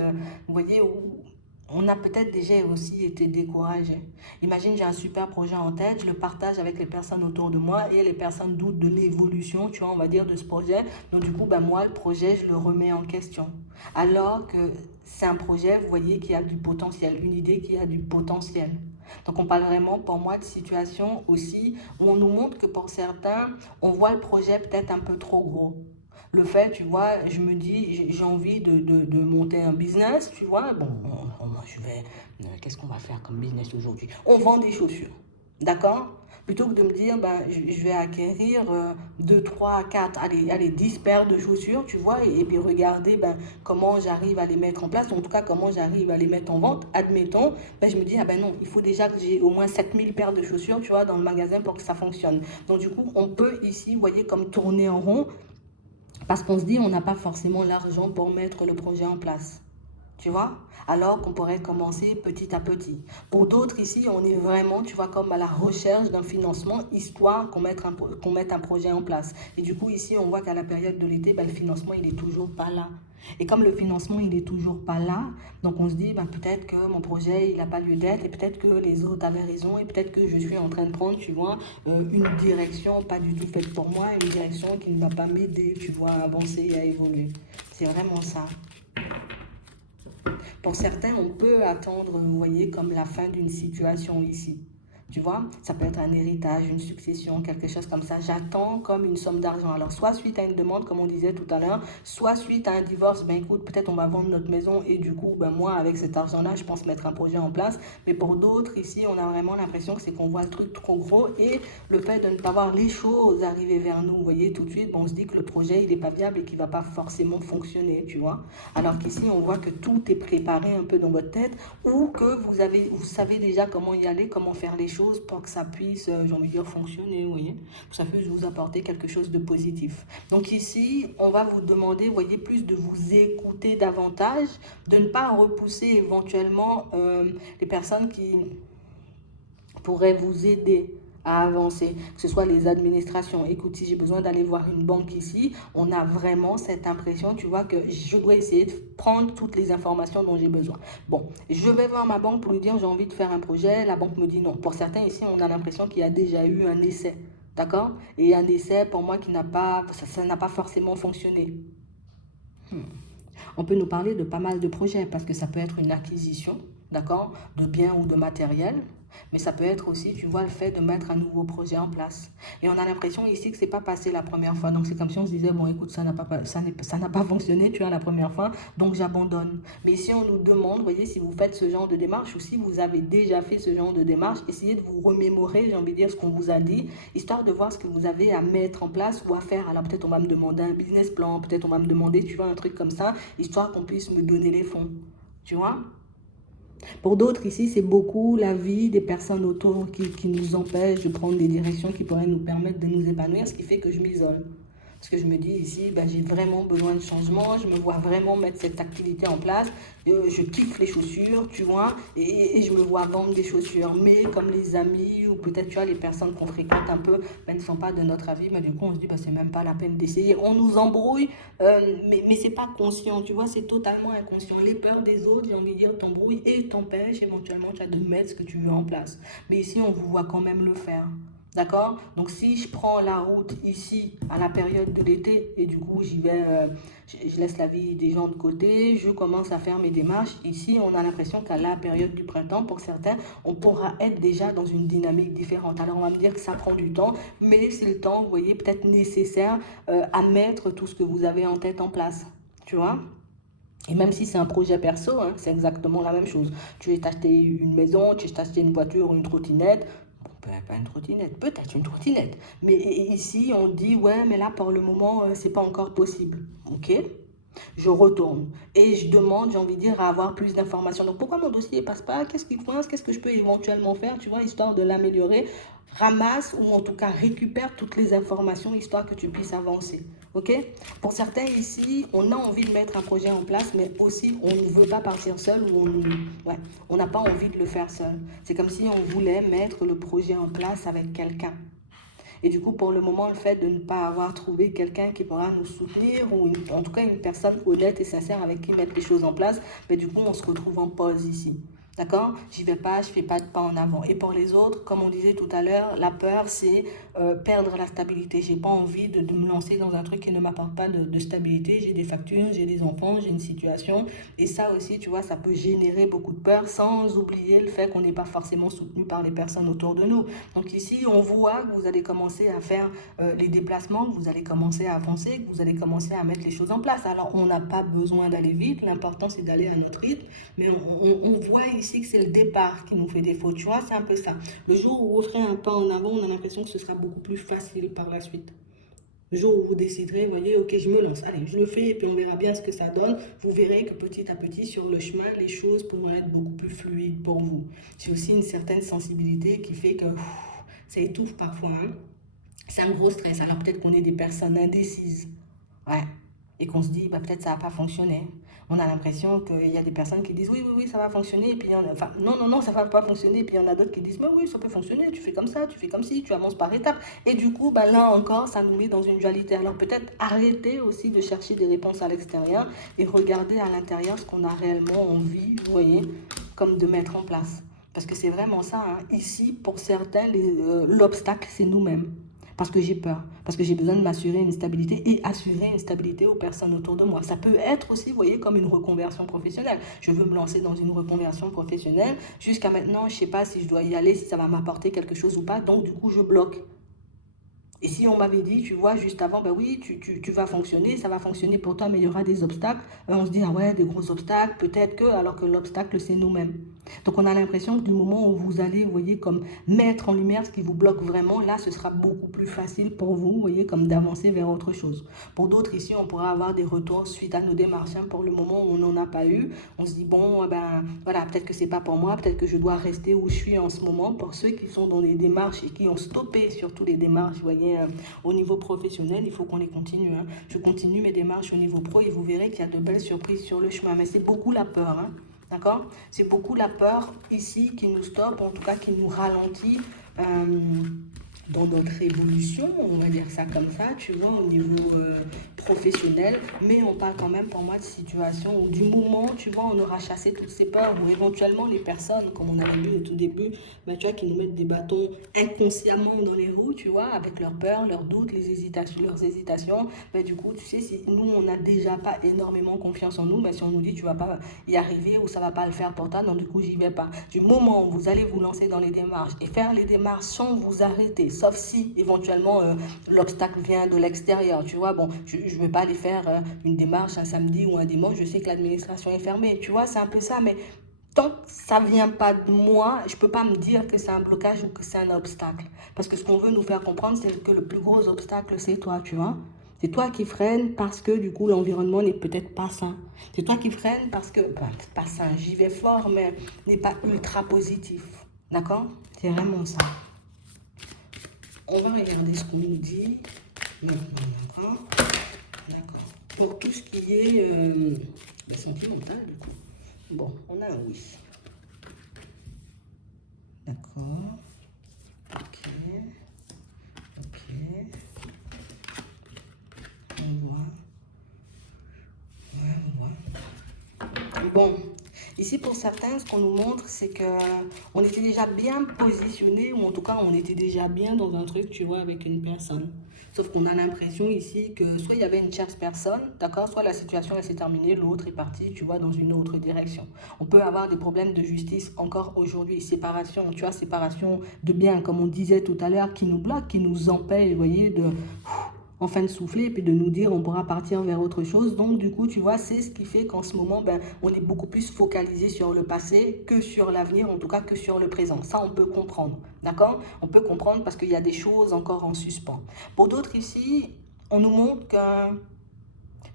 vous voyez, où on a peut-être déjà aussi été découragé. Imagine, j'ai un super projet en tête, je le partage avec les personnes autour de moi et les personnes doutent de l'évolution, tu vois, on va dire, de ce projet. Donc du coup, ben, moi, le projet, je le remets en question. Alors que c'est un projet, vous voyez, qui a du potentiel, une idée qui a du potentiel. Donc on parle vraiment pour moi de situation aussi où on nous montre que pour certains, on voit le projet peut-être un peu trop gros. Le fait, tu vois, je me dis, j'ai envie de monter un business, tu vois. Bon, je vais, qu'est-ce qu'on va faire comme business aujourd'hui? On vend des chaussures, d'accord? Plutôt que de me dire, ben, je vais acquérir 2, 3, 4, allez, 10 paires de chaussures, tu vois, et puis regarder ben, comment j'arrive à les mettre en place, en tout cas comment j'arrive à les mettre en vente, admettons, ben, je me dis, ah ben non, il faut déjà que j'ai au moins 7000 paires de chaussures, tu vois, dans le magasin pour que ça fonctionne. Donc du coup, on peut ici, vous voyez, comme tourner en rond, parce qu'on se dit, on n'a pas forcément l'argent pour mettre le projet en place. Tu vois? Alors qu'on pourrait commencer petit à petit. Pour d'autres ici, on est vraiment, tu vois, comme à la recherche d'un financement, histoire qu'on mette un projet en place. Et du coup, ici, on voit qu'à la période de l'été, ben, le financement, il n'est toujours pas là. Et comme le financement, il n'est toujours pas là, donc on se dit, ben, peut-être que mon projet, il n'a pas lieu d'être, et peut-être que les autres avaient raison, et peut-être que je suis en train de prendre, tu vois, une direction pas du tout faite pour moi, une direction qui ne va pas m'aider, tu vois, à avancer et à évoluer. C'est vraiment ça. Pour certains, on peut attendre, vous voyez, comme la fin d'une situation ici. Tu vois, ça peut être un héritage, une succession, quelque chose comme ça. J'attends comme une somme d'argent. Alors, soit suite à une demande, comme on disait tout à l'heure, soit suite à un divorce, ben écoute, peut-être on va vendre notre maison et du coup, ben moi, avec cet argent-là, je pense mettre un projet en place. Mais pour d'autres, ici, on a vraiment l'impression que c'est qu'on voit le truc trop gros et le fait de ne pas voir les choses arriver vers nous, vous voyez, tout de suite, ben, on se dit que le projet, il n'est pas viable et qu'il ne va pas forcément fonctionner, tu vois. Alors qu'ici, on voit que tout est préparé un peu dans votre tête ou que vous savez déjà comment y aller, comment faire les choses pour que ça puisse, j'ai envie de dire, fonctionner, vous voyez. Ça peut vous apporter quelque chose de positif. Donc ici, on va vous demander, vous voyez, plus de vous écouter davantage, de ne pas repousser éventuellement les personnes qui pourraient vous aider à avancer, que ce soit les administrations. Écoute, si j'ai besoin d'aller voir une banque ici, on a vraiment cette impression, tu vois, que je dois essayer de prendre toutes les informations dont j'ai besoin. Bon, je vais voir ma banque pour lui dire j'ai envie de faire un projet, la banque me dit non. Pour certains ici, on a l'impression qu'il y a déjà eu un essai, d'accord? Et un essai, pour moi, qui n'a pas, ça n'a pas forcément fonctionné. On peut nous parler de pas mal de projets parce que ça peut être une acquisition, d'accord, de biens ou de matériel, mais ça peut être aussi, tu vois, le fait de mettre un nouveau projet en place. Et on a l'impression ici que c'est pas passé la première fois. Donc c'est comme si on se disait, bon, écoute, ça n'a pas fonctionné, tu vois, la première fois, donc j'abandonne. Mais si on nous demande, voyez, si vous faites ce genre de démarche ou si vous avez déjà fait ce genre de démarche, essayez de vous remémorer, j'ai envie de dire, ce qu'on vous a dit, histoire de voir ce que vous avez à mettre en place ou à faire. Alors peut-être on va me demander un business plan, peut-être on va me demander, tu vois, un truc comme ça, histoire qu'on puisse me donner les fonds. Tu vois? Pour d'autres ici, c'est beaucoup la vie des personnes autour qui nous empêchent de prendre des directions qui pourraient nous permettre de nous épanouir, ce qui fait que je m'isole. Parce que je me dis ici, ben, j'ai vraiment besoin de changement, je me vois vraiment mettre cette activité en place, je kiffe les chaussures, tu vois, et je me vois vendre des chaussures. Mais comme les amis ou peut-être tu vois, les personnes qu'on fréquente un peu ben, ne sont pas de notre avis, mais du coup on se dit, ben, c'est même pas la peine d'essayer. On nous embrouille, mais c'est pas conscient, tu vois, c'est totalement inconscient. Les peurs des autres, j'ai envie de dire, t'embrouillent et t'empêchent éventuellement tu as de mettre ce que tu veux en place. Mais ici, on vous voit quand même le faire. D'accord? Donc si je prends la route ici à la période de l'été et du coup j'y vais, je laisse la vie des gens de côté, je commence à faire mes démarches. Ici, on a l'impression qu'à la période du printemps, pour certains, on pourra être déjà dans une dynamique différente. Alors on va me dire que ça prend du temps, mais c'est le temps, vous voyez, peut-être nécessaire à mettre tout ce que vous avez en tête en place. Tu vois? Et même si c'est un projet perso, hein, c'est exactement la même chose. Tu veux t'acheter une maison, tu veux t'acheter une voiture ou une trottinette. Bon, pas une trottinette, peut-être une trottinette. Mais ici, on dit, ouais, mais là, pour le moment, c'est pas encore possible. Ok, je retourne et je demande, j'ai envie de dire, à avoir plus d'informations. Donc, pourquoi mon dossier ne passe pas? Qu'est-ce qui coince? Qu'est-ce que je peux éventuellement faire, tu vois, histoire de l'améliorer? Ramasse ou en tout cas récupère toutes les informations, histoire que tu puisses avancer. Ok? Pour certains ici, on a envie de mettre un projet en place, mais aussi on ne veut pas partir seul ou on n'a pas envie de le faire seul. C'est comme si on voulait mettre le projet en place avec quelqu'un. Et du coup, pour le moment, le fait de ne pas avoir trouvé quelqu'un qui pourra nous soutenir, ou en tout cas une personne honnête et sincère avec qui mettre les choses en place, mais du coup, on se retrouve en pause ici. D'accord? J'y vais pas, je fais pas de pas en avant. Et pour les autres, comme on disait tout à l'heure, la peur, c'est perdre la stabilité. J'ai pas envie de me lancer dans un truc qui ne m'apporte pas de stabilité. J'ai des factures, j'ai des enfants, j'ai une situation. Et ça aussi, tu vois, ça peut générer beaucoup de peur, sans oublier le fait qu'on n'est pas forcément soutenu par les personnes autour de nous. Donc ici, on voit que vous allez commencer à faire les déplacements, que vous allez commencer à avancer, que vous allez commencer à mettre les choses en place. Alors, on n'a pas besoin d'aller vite. L'important, c'est d'aller à notre rythme. Mais on voit ici que c'est le départ qui nous fait défaut. Tu vois, c'est un peu ça. Le jour où vous ferez un pas en avant, on a l'impression que ce sera beaucoup plus facile par la suite. Le jour où vous déciderez, vous voyez, ok, je me lance, allez, je le fais et puis on verra bien ce que ça donne. Vous verrez que petit à petit, sur le chemin, les choses pourront être beaucoup plus fluides pour vous. C'est aussi une certaine sensibilité qui fait que ça étouffe parfois. Hein. C'est un gros stress. Alors peut-être qu'on est des personnes indécises. Ouais. Et qu'on se dit, bah, peut-être ça va pas fonctionner. On a l'impression qu'il y a des personnes qui disent, oui, oui, oui, ça va fonctionner. Et puis, enfin, non, non, non, ça va pas fonctionner. Et puis, il y en a d'autres qui disent, mais oui, ça peut fonctionner. Tu fais comme ça, tu fais comme ci, tu avances par étapes. Et du coup, bah, là encore, ça nous met dans une dualité. Alors, peut-être arrêter aussi de chercher des réponses à l'extérieur et regarder à l'intérieur ce qu'on a réellement envie, vous voyez, comme de mettre en place. Parce que c'est vraiment ça. Hein. Ici, pour certains, l'obstacle, c'est nous-mêmes. Parce que j'ai peur, parce que j'ai besoin de m'assurer une stabilité et assurer une stabilité aux personnes autour de moi. Ça peut être aussi, vous voyez, comme une reconversion professionnelle. Je veux me lancer dans une reconversion professionnelle. Jusqu'à maintenant, je ne sais pas si je dois y aller, si ça va m'apporter quelque chose ou pas. Donc, du coup, je bloque. Et si on m'avait dit, tu vois, juste avant, ben oui, tu vas fonctionner, ça va fonctionner pour toi, mais il y aura des obstacles. On se dit, ah ouais, des gros obstacles, peut-être que, alors que l'obstacle, c'est nous-mêmes. Donc on a l'impression que du moment où vous allez, vous voyez, comme mettre en lumière ce qui vous bloque vraiment, là, ce sera beaucoup plus facile pour vous, vous voyez, comme d'avancer vers autre chose. Pour d'autres ici, on pourra avoir des retours suite à nos démarches. Hein. Pour le moment où on n'en a pas eu, on se dit, bon, ben voilà, peut-être que c'est pas pour moi, peut-être que je dois rester où je suis en ce moment. Pour ceux qui sont dans les démarches et qui ont stoppé surtout les démarches, vous voyez, au niveau professionnel, il faut qu'on les continue. Hein. Je continue mes démarches au niveau pro et vous verrez qu'il y a de belles surprises sur le chemin. Mais c'est beaucoup la peur. Hein. D'accord? C'est beaucoup la peur ici qui nous stoppe, en tout cas qui nous ralentit dans notre évolution, on va dire ça comme ça, tu vois, au niveau professionnel. Mais on parle quand même pour moi de situation où du moment, tu vois, on aura chassé toutes ces peurs ou éventuellement les personnes, comme on avait vu au tout début, bah, tu vois, qui nous mettent des bâtons inconsciemment dans les roues, tu vois, avec leurs peurs, leurs doutes, leurs hésitations. Bah, du coup, tu sais, si nous, on n'a déjà pas énormément confiance en nous, mais si on nous dit, tu vas pas y arriver ou ça va pas le faire pour toi, donc du coup, j'y vais pas. Du moment où vous allez vous lancer dans les démarches et faire les démarches sans vous arrêter, sauf si éventuellement l'obstacle vient de l'extérieur, tu vois, bon, je ne vais pas aller faire une démarche un samedi ou un dimanche, je sais que l'administration est fermée, tu vois, c'est un peu ça, mais tant que ça ne vient pas de moi, je ne peux pas me dire que c'est un blocage ou que c'est un obstacle. Parce que ce qu'on veut nous faire comprendre, c'est que le plus gros obstacle, c'est toi, tu vois. C'est toi qui freines parce que du coup l'environnement n'est peut-être pas sain. C'est toi qui freines parce que, bah, pas sain, j'y vais fort, mais n'est pas ultra positif. D'accord? C'est vraiment ça. On va regarder ce qu'on nous dit. D'accord. D'accord. Pour tout ce qui est sentimental, du coup. Bon, on a un oui. D'accord. Ok. Ok. On voit. Ouais, on voit. Bon, ici pour certains, ce qu'on nous montre, c'est que on était déjà bien positionné, ou en tout cas, on était déjà bien dans un truc, tu vois, avec une personne. Sauf qu'on a l'impression ici que soit il y avait une tierce personne, d'accord, soit la situation elle s'est terminée, l'autre est parti, tu vois, dans une autre direction. On peut avoir des problèmes de justice encore aujourd'hui, séparation, tu vois, séparation de biens, comme on disait tout à l'heure, qui nous bloque, qui nous empêche, vous voyez, de enfin de souffler et puis de nous dire on pourra partir vers autre chose. Donc du coup, tu vois, c'est ce qui fait qu'en ce moment, ben, on est beaucoup plus focalisé sur le passé que sur l'avenir, en tout cas que sur le présent. Ça, on peut comprendre, d'accord? On peut comprendre parce qu'il y a des choses encore en suspens. Pour d'autres ici, on nous montre que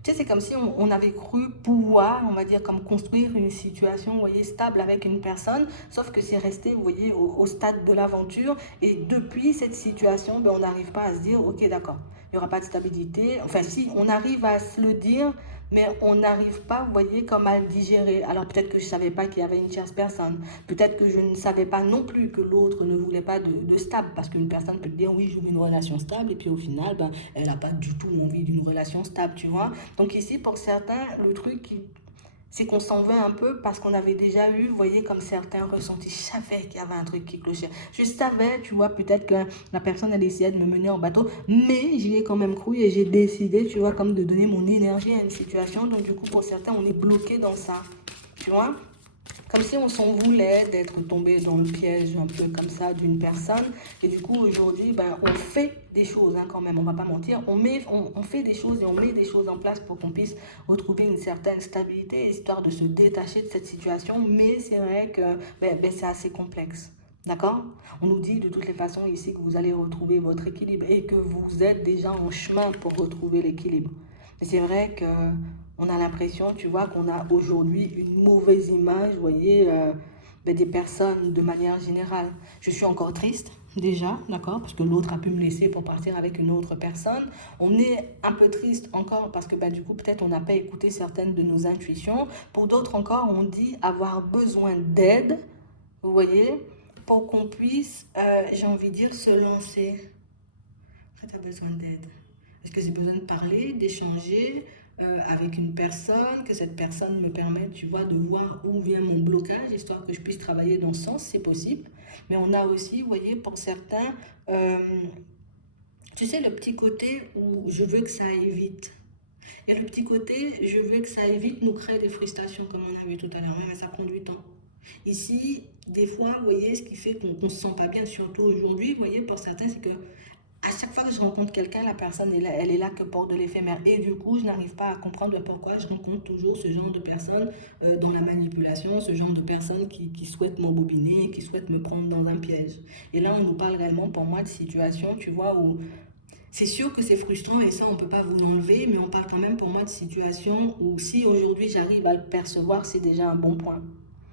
tu sais, c'est comme si on avait cru pouvoir, on va dire, comme construire une situation, vous voyez, stable avec une personne, sauf que c'est resté, vous voyez, au stade de l'aventure. Et depuis cette situation, ben, on n'arrive pas à se dire, ok, d'accord, il n'y aura pas de stabilité. Enfin, si, on arrive à se le dire, mais on n'arrive pas, vous voyez, comme à le digérer. Alors peut-être que je ne savais pas qu'il y avait une tierce personne. Peut-être que je ne savais pas non plus que l'autre ne voulait pas de stable. Parce qu'une personne peut te dire, oui, je veux une relation stable. Et puis au final, ben, elle n'a pas du tout envie d'une relation stable, tu vois. Donc ici, pour certains, le truc, c'est qu'on s'en veut un peu parce qu'on avait déjà eu, vous voyez, comme certains ressentis. Je savais qu'il y avait un truc qui clochait. Je savais, tu vois, peut-être que la personne, elle essayait de me mener en bateau, mais j'y ai quand même cru et j'ai décidé, tu vois, comme de donner mon énergie à une situation. Donc du coup, pour certains, on est bloqué dans ça, tu vois. Comme si on s'en voulait d'être tombé dans le piège un peu comme ça d'une personne. Et du coup, aujourd'hui, ben, on fait des choses hein, quand même, on va pas mentir. On fait des choses et on met des choses en place pour qu'on puisse retrouver une certaine stabilité, histoire de se détacher de cette situation. Mais c'est vrai que c'est assez complexe. D'accord? On nous dit de toutes les façons ici que vous allez retrouver votre équilibre et que vous êtes déjà en chemin pour retrouver l'équilibre. Mais c'est vrai que on a l'impression, tu vois, qu'on a aujourd'hui une mauvaise image, vous voyez, des personnes de manière générale. Je suis encore triste, déjà, d'accord, parce que l'autre a pu me laisser pour partir avec une autre personne. On est un peu triste encore parce que du coup, peut-être on n'a pas écouté certaines de nos intuitions. Pour d'autres encore, on dit avoir besoin d'aide, vous voyez, pour qu'on puisse, j'ai envie de dire, se lancer. En fait, tu as besoin d'aide. Est-ce que j'ai besoin de parler, d'échanger avec une personne, que cette personne me permette, tu vois, de voir où vient mon blocage, histoire que je puisse travailler dans ce sens, c'est possible. Mais on a aussi, vous voyez, pour certains, euh, tu sais, le petit côté où je veux que ça aille vite. Et le petit côté, je veux que ça aille vite, nous crée des frustrations, comme on a vu tout à l'heure, mais ça prend du temps. Ici, des fois, vous voyez, ce qui fait qu'on ne se sent pas bien, surtout aujourd'hui, vous voyez, pour certains, c'est que à chaque fois que je rencontre quelqu'un, la personne est là, elle est là que pour de l'éphémère. Et du coup, je n'arrive pas à comprendre pourquoi je rencontre toujours ce genre de personnes dans la manipulation, ce genre de personnes qui souhaitent m'embobiner, qui souhaitent me prendre dans un piège. Et là, on nous parle réellement pour moi de situations, tu vois, où c'est sûr que c'est frustrant et ça, on ne peut pas vous l'enlever, mais on parle quand même pour moi de situations où si aujourd'hui j'arrive à le percevoir, c'est déjà un bon point.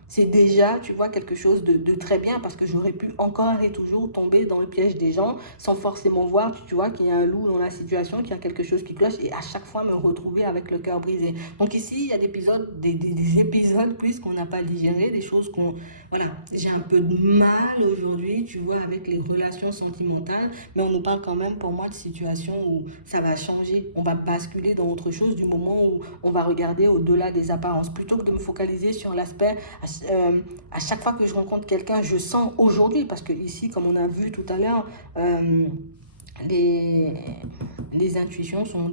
C'est déjà, tu vois, quelque chose de très bien parce que j'aurais pu encore et toujours tomber dans le piège des gens sans forcément voir, tu vois, qu'il y a un loup dans la situation, qu'il y a quelque chose qui cloche et à chaque fois me retrouver avec le cœur brisé. Donc ici, il y a des épisodes plus qu'on n'a pas digéré, des choses qu'on... Voilà, j'ai un peu de mal aujourd'hui, tu vois, avec les relations sentimentales, mais on nous parle quand même pour moi de situations où ça va changer, on va basculer dans autre chose du moment où on va regarder au-delà des apparences. Plutôt que de me focaliser sur l'aspect euh, à chaque fois que je rencontre quelqu'un, je sens aujourd'hui, parce que ici, comme on a vu tout à l'heure, les, les intuitions sont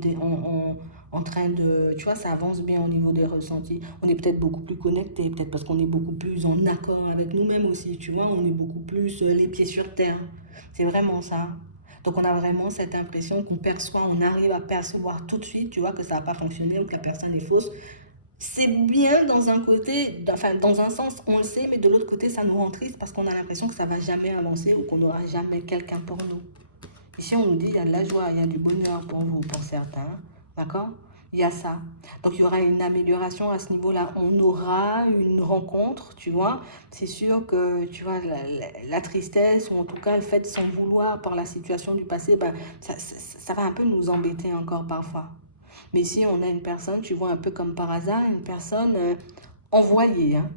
en train de, tu vois, ça avance bien au niveau des ressentis. On est peut-être beaucoup plus connecté, peut-être parce qu'on est beaucoup plus en accord avec nous-mêmes aussi, tu vois, on est beaucoup plus les pieds sur terre. C'est vraiment ça. Donc on a vraiment cette impression qu'on perçoit, on arrive à percevoir tout de suite, tu vois, que ça n'a pas fonctionné ou que la personne est fausse. C'est bien dans un côté, enfin dans un sens, on le sait, mais de l'autre côté, ça nous rend triste parce qu'on a l'impression que ça va jamais avancer ou qu'on n'aura jamais quelqu'un pour nous. Ici, on nous dit, il y a de la joie, il y a du bonheur pour vous, pour certains. D'accord? Il y a ça. Donc, il y aura une amélioration à ce niveau-là. On aura une rencontre, tu vois. C'est sûr que, tu vois, la tristesse, ou en tout cas le fait de s'en vouloir par la situation du passé, ben, ça va un peu nous embêter encore parfois. Mais si on a une personne, tu vois, un peu comme par hasard, une personne envoyée, hein.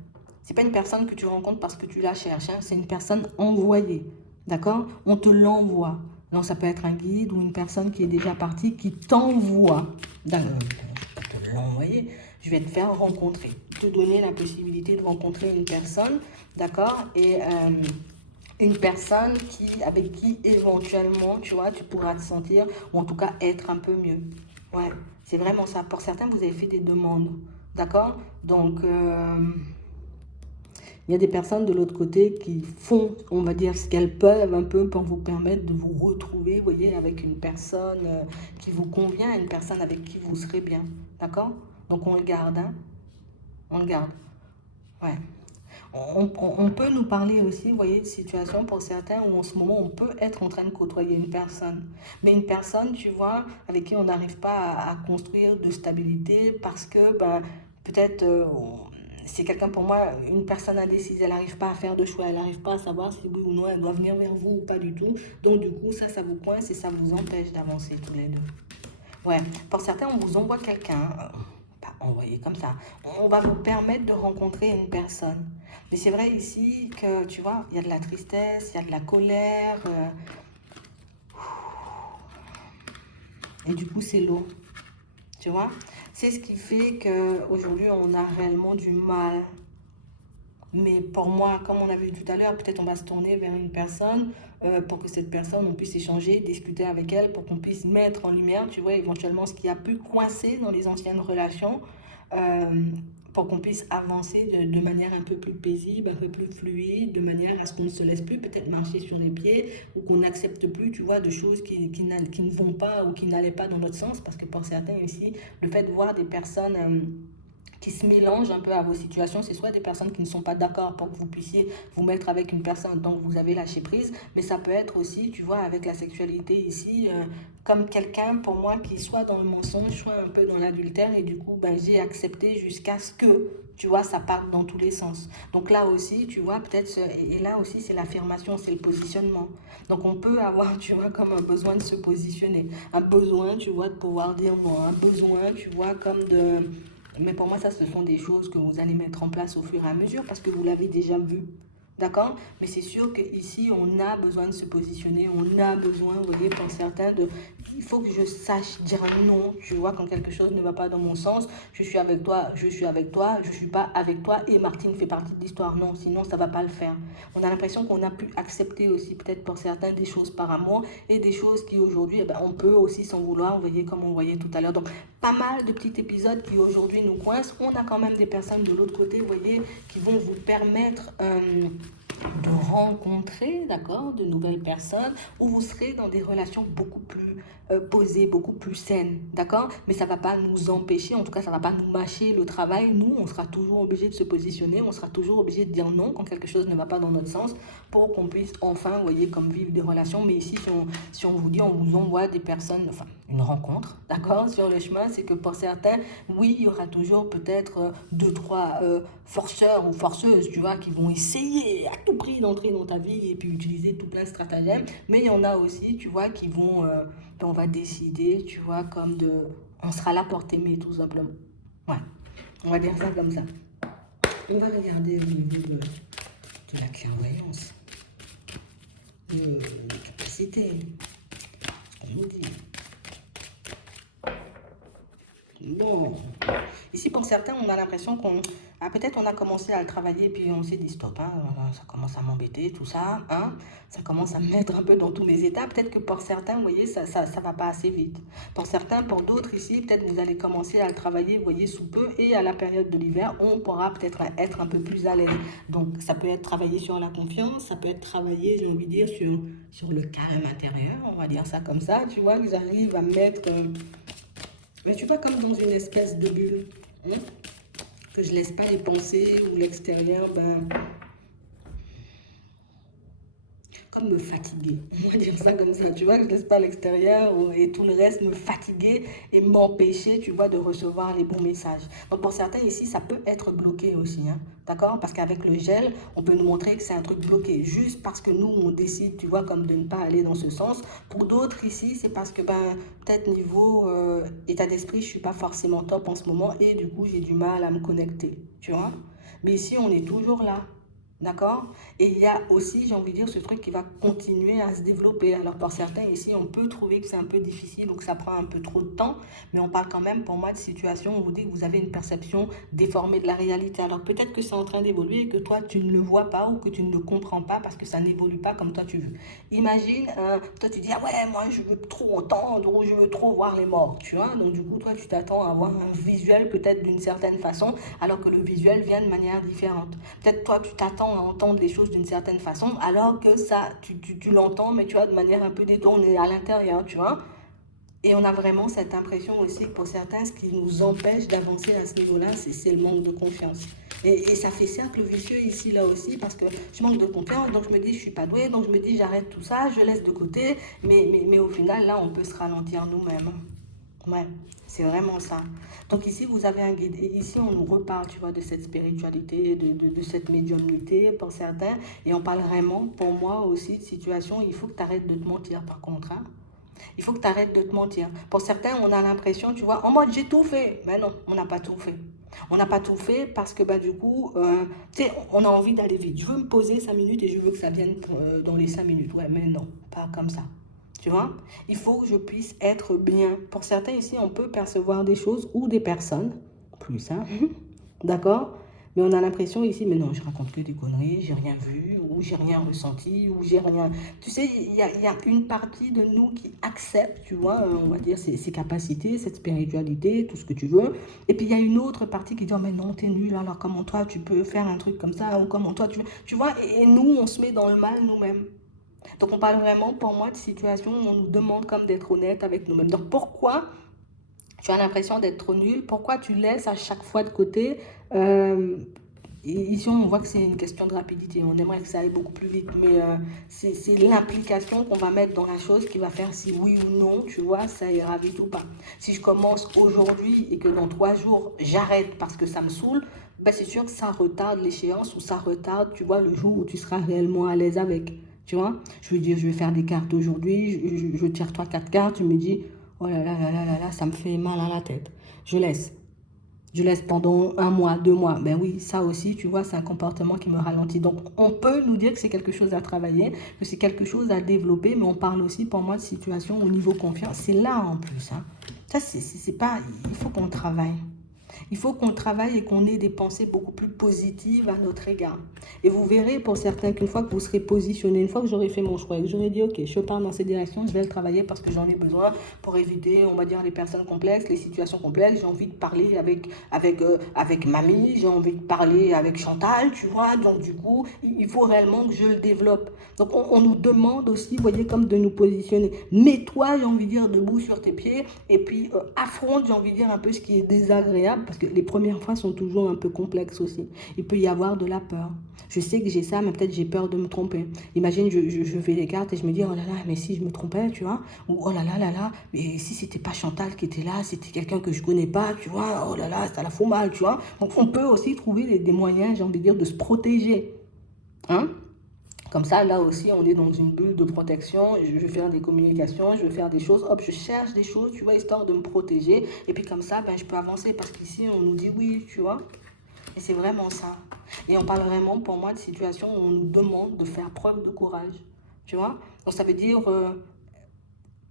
C'est pas une personne que tu rencontres parce que tu la cherches, hein. C'est une personne envoyée, d'accord? On te l'envoie. Donc ça peut être un guide ou une personne qui est déjà partie qui t'envoie. Je peux te l'envoyer, je vais te faire rencontrer, te donner la possibilité de rencontrer une personne, d'accord? Et une personne avec qui éventuellement, tu vois, tu pourras te sentir, ou en tout cas être un peu mieux. Ouais, c'est vraiment ça. Pour certains, vous avez fait des demandes, d'accord? Donc, il y a des personnes de l'autre côté qui font, on va dire, ce qu'elles peuvent un peu pour vous permettre de vous retrouver, vous voyez, avec une personne qui vous convient, une personne avec qui vous serez bien, d'accord? Donc, on le garde, hein? On le garde, ouais. On peut nous parler aussi, vous voyez, de situations pour certains où en ce moment on peut être en train de côtoyer une personne. Mais une personne, tu vois, avec qui on n'arrive pas à construire de stabilité parce que ben, peut-être c'est quelqu'un pour moi, une personne indécise, elle n'arrive pas à faire de choix, elle n'arrive pas à savoir si oui ou non elle doit venir vers vous ou pas du tout. Donc du coup, ça vous coince et ça vous empêche d'avancer tous les deux. Ouais, pour certains, on vous envoie quelqu'un, pas envoyé comme ça, on va vous permettre de rencontrer une personne. Mais c'est vrai ici que, tu vois, il y a de la tristesse, il y a de la colère, et du coup, c'est lourd, tu vois. C'est ce qui fait qu'aujourd'hui, on a réellement du mal. Mais pour moi, comme on a vu tout à l'heure, peut-être on va se tourner vers une personne pour que cette personne, on puisse échanger, discuter avec elle, pour qu'on puisse mettre en lumière, tu vois, éventuellement ce qui a pu coincer dans les anciennes relations, euh, pour qu'on puisse avancer de manière un peu plus paisible, un peu plus fluide, de manière à ce qu'on ne se laisse plus peut-être marcher sur les pieds ou qu'on n'accepte plus, tu vois, de choses qui ne vont pas ou qui n'allaient pas dans notre sens. Parce que pour certains ici, le fait de voir des personnes qui se mélangent un peu à vos situations. C'est soit des personnes qui ne sont pas d'accord pour que vous puissiez vous mettre avec une personne, donc vous avez lâché prise, mais ça peut être aussi, tu vois, avec la sexualité ici, comme quelqu'un pour moi qui soit dans le mensonge, soit un peu dans l'adultère, et du coup, ben, j'ai accepté jusqu'à ce que, tu vois, ça parte dans tous les sens. Donc là aussi, tu vois, peut-être, et là aussi, c'est l'affirmation, c'est le positionnement. Donc on peut avoir, tu vois, comme un besoin de se positionner, un besoin, tu vois, de pouvoir dire non, un besoin, tu vois, comme de mais pour moi, ça, ce sont des choses que vous allez mettre en place au fur et à mesure parce que vous l'avez déjà vu. D'accord? Mais c'est sûr qu'ici, on a besoin de se positionner, on a besoin, vous voyez, pour certains, il faut que je sache dire non, tu vois, quand quelque chose ne va pas dans mon sens, je suis avec toi, je suis avec toi, je ne suis pas avec toi et Martine fait partie de l'histoire. Non, sinon, ça ne va pas le faire. On a l'impression qu'on a pu accepter aussi, peut-être pour certains, des choses par amour et des choses qui aujourd'hui, eh ben, on peut aussi s'en vouloir, vous voyez, comme on voyait tout à l'heure. Donc, pas mal de petits épisodes qui aujourd'hui nous coincent. On a quand même des personnes de l'autre côté, vous voyez, qui vont vous permettre de rencontrer, d'accord, de nouvelles personnes où vous serez dans des relations beaucoup plus posées, beaucoup plus saines, d'accord. Mais ça ne va pas nous empêcher, en tout cas, ça ne va pas nous mâcher le travail. Nous, on sera toujours obligé de se positionner, on sera toujours obligé de dire non quand quelque chose ne va pas dans notre sens pour qu'on puisse enfin, vous voyez, comme vivre des relations. Mais ici, si on vous dit, on vous envoie des personnes, enfin, une rencontre, d'accord, sur le chemin, c'est que pour certains, oui, il y aura toujours peut-être deux, trois forceurs ou forceuses, tu vois, qui vont essayer à tout prix d'entrer dans ta vie et puis utiliser tout plein de stratagèmes. Mais il y en a aussi, tu vois, qui vont, on va décider, tu vois, comme de, on sera là pour t'aimer, tout simplement. Ouais, on va dire ça comme ça. On va regarder au niveau de la clairvoyance, des capacités, ce qu'on nous dit. Bon, ici pour certains, on a l'impression qu'on peut-être on a commencé à le travailler puis on s'est dit stop, hein, ça commence à m'embêter, tout ça, hein, ça commence à me mettre un peu dans tous mes états. Peut-être que pour certains, vous voyez, ça va pas assez vite. Pour certains, pour d'autres ici, peut-être vous allez commencer à le travailler, vous voyez, sous peu et à la période de l'hiver, on pourra peut-être être un peu plus à l'aise. Donc ça peut être travaillé sur la confiance, ça peut être travaillé, j'ai envie de dire, sur le calme intérieur, on va dire ça comme ça, tu vois, que j'arrive à mettre... mais tu vois, comme dans une espèce de bulle, hein, que je laisse pas les pensées ou l'extérieur, ben, me fatiguer. On va dire ça comme ça, tu vois, que je laisse pas à l'extérieur et tout le reste me fatiguer et m'empêcher, tu vois, de recevoir les bons messages. Donc pour certains ici, ça peut être bloqué aussi, hein, d'accord? Parce qu'avec le gel, on peut nous montrer que c'est un truc bloqué, juste parce que nous, on décide, tu vois, comme de ne pas aller dans ce sens. Pour d'autres ici, c'est parce que, ben, peut-être niveau état d'esprit, je suis pas forcément top en ce moment et du coup, j'ai du mal à me connecter, tu vois? Mais ici, on est toujours là. D'accord? Et il y a aussi, j'ai envie de dire, ce truc qui va continuer à se développer. Alors pour certains ici, on peut trouver que c'est un peu difficile ou que ça prend un peu trop de temps, mais on parle quand même pour moi de situation où on vous dit que vous avez une perception déformée de la réalité. Alors peut-être que c'est en train d'évoluer et que toi, tu ne le vois pas ou que tu ne le comprends pas parce que ça n'évolue pas comme toi tu veux. Imagine, toi tu dis, ah ouais, moi je veux trop entendre ou je veux trop voir les morts, tu vois? Donc du coup, toi tu t'attends à avoir un visuel peut-être d'une certaine façon alors que le visuel vient de manière différente. Peut-être toi, tu t'attends à entendre les choses d'une certaine façon, alors que ça, tu l'entends, mais tu vois, de manière un peu détournée à l'intérieur, tu vois. Et on a vraiment cette impression aussi que pour certains, ce qui nous empêche d'avancer à ce niveau-là, c'est le manque de confiance. Et ça fait cercle vicieux ici, là aussi, parce que je manque de confiance, donc je me dis, je suis pas douée, donc je me dis, j'arrête tout ça, je laisse de côté, mais au final, là, on peut se ralentir nous-mêmes. Ouais, c'est vraiment ça. Donc ici, vous avez un guide. Et ici, on nous reparle, tu vois, de cette spiritualité, de cette médiumnité pour certains. Et on parle vraiment, pour moi aussi, de situation, il faut que tu arrêtes de te mentir, par contre, hein. Il faut que tu arrêtes de te mentir. Pour certains, on a l'impression, tu vois, en mode j'ai tout fait. Mais non, on n'a pas tout fait. On n'a pas tout fait parce que bah, du coup, tu sais, on a envie d'aller vite. Je veux me poser 5 minutes et je veux que ça vienne dans les 5 minutes. Ouais, mais non, pas comme ça. Tu vois, il faut que je puisse être bien. Pour certains ici, on peut percevoir des choses ou des personnes, plus, hein, d'accord? Mais on a l'impression ici, mais non, je raconte que des conneries, j'ai rien vu, ou j'ai rien ressenti, ou j'ai rien. Tu sais, il y a une partie de nous qui accepte, tu vois, on va dire, ses capacités, cette spiritualité, tout ce que tu veux. Et puis il y a une autre partie qui dit, oh, mais non, t'es nul, alors comment toi tu peux faire un truc comme ça, ou comment toi tu veux. Tu vois, et nous, on se met dans le mal nous-mêmes. Donc on parle vraiment pour moi de situations où on nous demande comme d'être honnête avec nous-mêmes. Donc pourquoi tu as l'impression d'être trop nul? Pourquoi tu laisses à chaque fois de côté ici, on voit que c'est une question de rapidité. On aimerait que ça aille beaucoup plus vite, mais c'est l'implication qu'on va mettre dans la chose qui va faire si oui ou non, tu vois, ça ira vite ou pas. Si je commence aujourd'hui et que dans 3 jours, j'arrête parce que ça me saoule, ben c'est sûr que ça retarde l'échéance ou ça retarde, tu vois, le jour où tu seras réellement à l'aise avec. Tu vois, je veux dire, je vais faire des cartes aujourd'hui, je tire 3, 4 cartes, je me dis, oh là là là là là là, ça me fait mal à la tête. Je laisse. Je laisse pendant 1 mois, 2 mois. Ben oui, ça aussi, tu vois, c'est un comportement qui me ralentit. Donc, on peut nous dire que c'est quelque chose à travailler, que c'est quelque chose à développer, mais on parle aussi, pour moi, de situation au niveau confiance. C'est là en plus, hein. Ça, c'est pas... Il faut qu'on travaille. Il faut qu'on travaille et qu'on ait des pensées beaucoup plus positives à notre égard. Et vous verrez pour certains qu'une fois que vous serez positionné, une fois que j'aurai fait mon choix et que j'aurai dit, ok, je pars dans cette direction, je vais le travailler parce que j'en ai besoin pour éviter, on va dire, les personnes complexes, les situations complexes. J'ai envie de parler avec mamie, j'ai envie de parler avec Chantal, tu vois. Donc du coup, il faut réellement que je le développe. Donc on nous demande aussi, vous voyez, comme de nous positionner. Mets-toi, j'ai envie de dire, debout sur tes pieds et puis affronte, j'ai envie de dire, un peu ce qui est désagréable parce que les premières fois sont toujours un peu complexes aussi. Il peut y avoir de la peur. Je sais que j'ai ça, mais peut-être j'ai peur de me tromper. Imagine, je fais les cartes et je me dis, oh là là, mais si je me trompais, tu vois, ou oh là là là là, mais si c'était pas Chantal qui était là, c'était quelqu'un que je connais pas, tu vois, oh là là, ça la fout mal, tu vois. Donc on peut aussi trouver des moyens, j'ai envie de dire, de se protéger. Hein? Comme ça, là aussi, on est dans une bulle de protection. Je vais faire des communications, je vais faire des choses. Hop, je cherche des choses, tu vois, histoire de me protéger. Et puis comme ça, ben, je peux avancer. Parce qu'ici, on nous dit oui, tu vois. Et c'est vraiment ça. Et on parle vraiment, pour moi, de situations où on nous demande de faire preuve de courage. Tu vois. Donc ça veut dire,